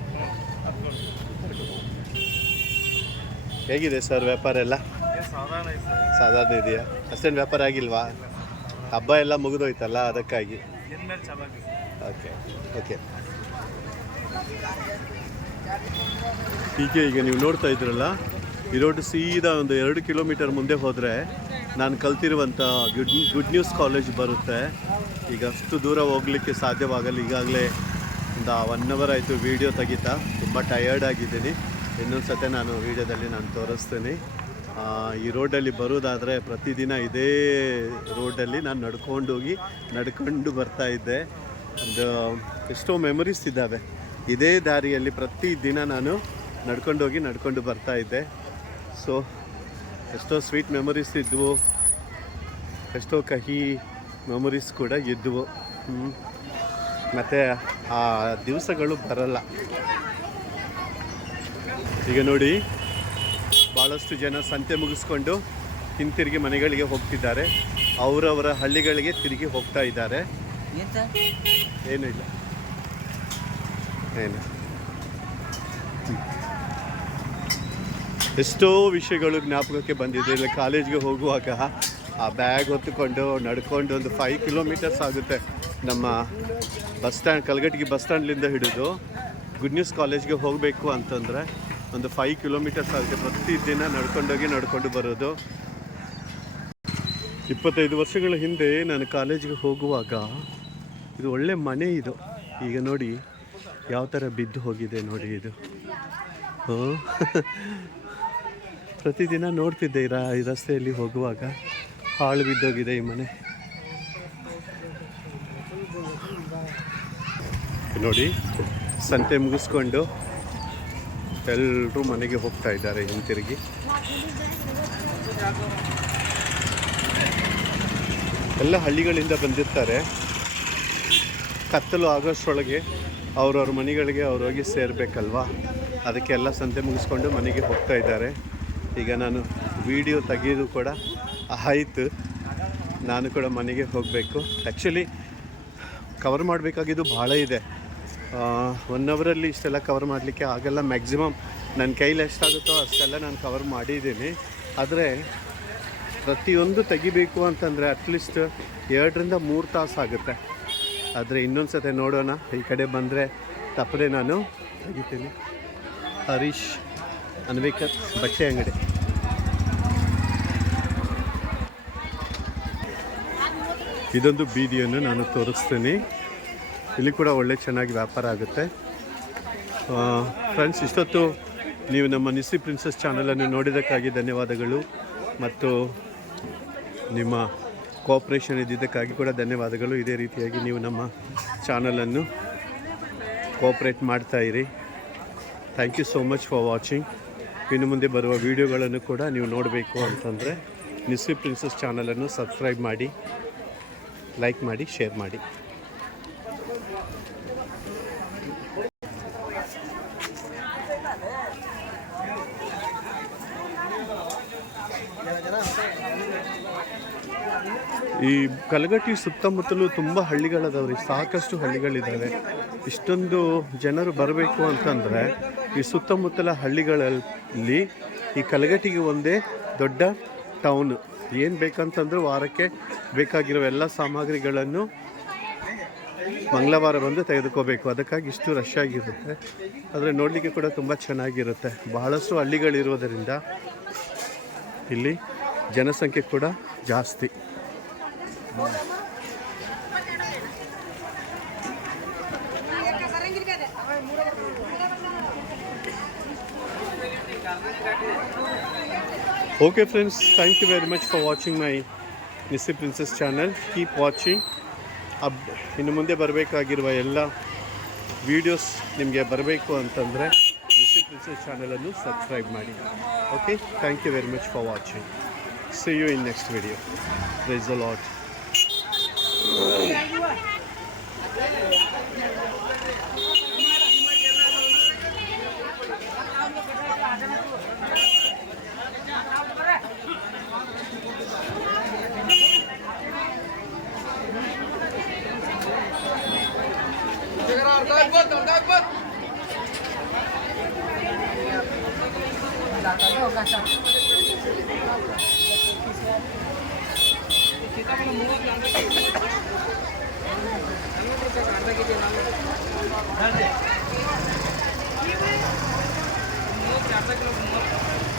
ಹೇಗಿದೆ ಸರ್ ವ್ಯಾಪಾರ ಎಲ್ಲ? ಸಾಧಾರಣ ಇದೆಯಾ? ಅಷ್ಟೇನು ವ್ಯಾಪಾರ ಆಗಿಲ್ವಾ? ಹಬ್ಬ ಎಲ್ಲ ಮುಗಿದೋಯ್ತಲ್ಲ ಅದಕ್ಕಾಗಿ. Okay okay. ಹೀಗೆ ಈಗ ನೀವು ನೋಡ್ತಾ ಇದ್ರಲ್ಲ, ಈ ರೋಡ್ ಸೀದಾ ಒಂದು 2 ಕಿಲೋಮೀಟರ್ ಮುಂದೆ ಹೋದರೆ ನಾನು ಕಲ್ತಿರುವಂಥ ಗುಡ್ ನ್ಯೂಸ್ ಕಾಲೇಜ್ ಬರುತ್ತೆ. ಈಗ ಅಷ್ಟು ದೂರ ಹೋಗಲಿಕ್ಕೆ ಸಾಧ್ಯವಾಗಲ್ಲ. ಈಗಾಗಲೇ ಒಂದು 1 ಅವರ್ ಆಯಿತು ವೀಡಿಯೋ ತೆಗಿತಾ. ತುಂಬ ಟಯರ್ಡ್ ಆಗಿದ್ದೀನಿ. ಇನ್ನೊಂದು ಸತಿ ನಾನು ವೀಡಿಯೋದಲ್ಲಿ ನಾನು ತೋರಿಸ್ತೀನಿ. ಈ ರೋಡಲ್ಲಿ ಬರೋದಾದರೆ ಪ್ರತಿದಿನ ಇದೇ ರೋಡಲ್ಲಿ ನಾನು ನಡ್ಕೊಂಡು ಬರ್ತಾ ಇದ್ದೆ. ಒಂದು ಎಷ್ಟೋ ಮೆಮೊರೀಸ್ ಇದ್ದಾವೆ. ಇದೇ ದಾರಿಯಲ್ಲಿ ಪ್ರತಿದಿನ ನಾನು ನಡ್ಕೊಂಡು ಬರ್ತಾ ಇದ್ದೆ. ಸೊ ಎಷ್ಟೋ ಸ್ವೀಟ್ ಮೆಮೊರೀಸ್ ಇದ್ದವು, ಎಷ್ಟೋ ಕಹಿ ಮೆಮೊರೀಸ್ ಕೂಡ ಇದ್ದವು. ಮತ್ತು ಆ ದಿವಸಗಳು ಬರಲ್ಲ. ಈಗ ನೋಡಿ, ಭಾಳಷ್ಟು ಜನ ಸಂತೆ ಮುಗಿಸ್ಕೊಂಡು ಹಿಂತಿರುಗಿ ಮನೆಗಳಿಗೆ ಹೋಗ್ತಿದ್ದಾರೆ. ಅವರವರ ಹಳ್ಳಿಗಳಿಗೆ ತಿರುಗಿ ಹೋಗ್ತಾ ಇದ್ದಾರೆ. ಏನೂ ಇಲ್ಲ, ಏನು ಎಷ್ಟೋ ವಿಷಯಗಳು ಜ್ಞಾಪಕಕ್ಕೆ ಬಂದಿದೆ. ಇಲ್ಲ ಕಾಲೇಜ್ಗೆ ಹೋಗುವಾಗ ಆ ಬ್ಯಾಗ್ ಹೊತ್ತುಕೊಂಡು ನಡ್ಕೊಂಡು ಒಂದು 5 ಕಿಲೋಮೀಟರ್ಸ್ ಆಗುತ್ತೆ. ನಮ್ಮ ಬಸ್ ಸ್ಟ್ಯಾಂಡ್, ಕಲ್ಗಟ್ಟಿಗೆ ಬಸ್ ಸ್ಟ್ಯಾಂಡ್ಲಿಂದ ಹಿಡಿದು ಗುಡ್ ನ್ಯೂಸ್ ಕಾಲೇಜ್ಗೆ ಹೋಗಬೇಕು ಅಂತಂದರೆ ಒಂದು 5 ಕಿಲೋಮೀಟರ್ಸ್ ಆಗುತ್ತೆ. ಪ್ರತಿದಿನ ನಡ್ಕೊಂಡು ಬರೋದು. 25 ವರ್ಷಗಳ ಹಿಂದೆ ನಾನು ಕಾಲೇಜಿಗೆ ಹೋಗುವಾಗ ಇದು ಒಳ್ಳೆ ಮನೆ ಇದು. ಈಗ ನೋಡಿ ಯಾವ ಥರ ಬಿದ್ದು ಹೋಗಿದೆ ನೋಡಿ ಇದು. ಪ್ರತಿದಿನ ನೋಡ್ತಿದ್ದೆ ಈ ರಸ್ತೆಯಲ್ಲಿ ಹೋಗುವಾಗ ಹಾಳು ಬಿದ್ದೋಗಿದೆ ಈ ಮನೆ. ನೋಡಿ, ಸಂತೆ ಮುಗಿಸ್ಕೊಂಡು ಎಲ್ಲರೂ ಮನೆಗೆ ಹೋಗ್ತಾ ಇದ್ದಾರೆ ಹಿಂತಿರುಗಿ. ಎಲ್ಲ ಹಳ್ಳಿಗಳಿಂದ ಬಂದಿರ್ತಾರೆ. ಕತ್ತಲು ಆಗೋಷ್ಟರೊಳಗೆ ಅವ್ರವ್ರ ಮನೆಗಳಿಗೆ ಅವ್ರು ಹೋಗಿ ಸೇರಬೇಕಲ್ವಾ, ಅದಕ್ಕೆ ಎಲ್ಲ ಸಂತೆ ಮುಗಿಸ್ಕೊಂಡು ಮನೆಗೆ ಹೋಗ್ತಾ ಇದ್ದಾರೆ. ಈಗ ನಾನು ವಿಡಿಯೋ ತೆಗೆಯೋದು ಕೂಡ ಆಯಿತು. ನಾನು ಕೂಡ ಮನೆಗೆ ಹೋಗಬೇಕು. ಆ್ಯಕ್ಚುಲಿ ಕವರ್ ಮಾಡಬೇಕಾಗಿದ್ದು ಭಾಳ ಇದೆ. 1 ಅವರಲ್ಲಿ ಇಷ್ಟೆಲ್ಲ ಕವರ್ ಮಾಡಲಿಕ್ಕೆ ಆಗಲ್ಲ. ಮ್ಯಾಕ್ಸಿಮಮ್ ನನ್ನ ಕೈಲಿ ಎಷ್ಟಾಗುತ್ತೋ ಅಷ್ಟೆಲ್ಲ ನಾನು ಕವರ್ ಮಾಡಿದ್ದೀನಿ. ಆದರೆ ಪ್ರತಿಯೊಂದು ತೆಗಿಬೇಕು ಅಂತಂದರೆ ಅಟ್ಲೀಸ್ಟ್ 2ರಿಂದ 3 ತಾಸು ಆಗುತ್ತೆ. ಆದರೆ ಇನ್ನೊಂದು ಸತಿ ನೋಡೋಣ. ಈ ಕಡೆ ಬಂದರೆ ತಪ್ಪದೆ ನಾನು ತೆಗಿತೀನಿ. ಹರೀಶ್ ಅನ್ವೇಕರ್ ಬಟ್ಟೆ ಅಂಗಡಿ. ಇದೊಂದು ಬೀದಿಯನ್ನು ನಾನು ತೋರಿಸ್ತೀನಿ. ಇಲ್ಲಿ ಕೂಡ ಒಳ್ಳೆ ಚೆನ್ನಾಗಿ ವ್ಯಾಪಾರ ಆಗುತ್ತೆ. ಫ್ರೆಂಡ್ಸ್, ಇಷ್ಟೊತ್ತು ನೀವು ನಮ್ಮ ನಿಸ್ಸಿ ಪ್ರಿನ್ಸಸ್ ಚಾನಲನ್ನು ನೋಡಿದ್ದಕ್ಕಾಗಿ ಧನ್ಯವಾದಗಳು. ಮತ್ತು ನಿಮ್ಮ ಕೋಆಪ್ರೇಷನ್ ಇದ್ದಿದ್ದಕ್ಕಾಗಿ ಕೂಡ ಧನ್ಯವಾದಗಳು. ಇದೇ ರೀತಿಯಾಗಿ ನೀವು ನಮ್ಮ ಚಾನಲನ್ನು ಕೋಆಪ್ರೇಟ್ ಮಾಡ್ತಾಯಿರಿ. Thank you so much for watching. ಇನ್ನು ಮುಂದೆ ಬರುವ ವೀಡಿಯೋಗಳನ್ನು ಕೂಡ ನೀವು ನೋಡಬೇಕು ಅಂತಂದರೆ ನಿಸ್ಸಿ ಪ್ರಿನ್ಸಸ್ ಚಾನಲನ್ನು ಸಬ್ಸ್ಕ್ರೈಬ್ ಮಾಡಿ, ಲೈಕ್ ಮಾಡಿ, ಶೇರ್ ಮಾಡಿ. ಈ ಕಲಘಟ್ಟಿ ಸುತ್ತಮುತ್ತಲೂ ತುಂಬ ಹಳ್ಳಿಗಳದಾವ್ರಿ, ಸಾಕಷ್ಟು ಹಳ್ಳಿಗಳಿದ್ದಾವೆ. ಇಷ್ಟೊಂದು ಜನರು ಬರಬೇಕು ಅಂತಂದರೆ ಈ ಸುತ್ತಮುತ್ತಲ ಹಳ್ಳಿಗಳಲ್ಲಿ ಈ ಕಲಘಟ್ಟಿಗೆ ಒಂದೇ ದೊಡ್ಡ ಟೌನು. ಏನು ಬೇಕಂತಂದ್ರೆ ವಾರಕ್ಕೆ ಬೇಕಾಗಿರೋ ಎಲ್ಲ ಸಾಮಗ್ರಿಗಳನ್ನು ಮಂಗಳವಾರ ಬಂದು ತೆಗೆದುಕೋಬೇಕು. ಅದಕ್ಕಾಗಿ ಇಷ್ಟು ರಶ್ ಆಗಿರುತ್ತೆ. ಆದರೆ ನೋಡಲಿಕ್ಕೆ ಕೂಡ ತುಂಬ ಚೆನ್ನಾಗಿರುತ್ತೆ. ಬಹಳಷ್ಟು ಹಳ್ಳಿಗಳಿರೋದರಿಂದ ಇಲ್ಲಿ ಜನಸಂಖ್ಯೆ ಕೂಡ ಜಾಸ್ತಿ. Okay friends, thank you very much for watching my Nissi Princess channel. Keep watching. ಇನ್ನು ಮುಂದೆ ಬರಬೇಕಾಗಿರುವ ಎಲ್ಲ ವೀಡಿಯೋಸ್ ನಿಮಗೆ ಬರಬೇಕು ಅಂತಂದರೆ Nissi Princess ಚಾನಲನ್ನು ಸಬ್ಸ್ಕ್ರೈಬ್ ಮಾಡಿ. Okay, thank you very much for watching. See you in next video. Praise the Lord. ₹40 अर्धा किलो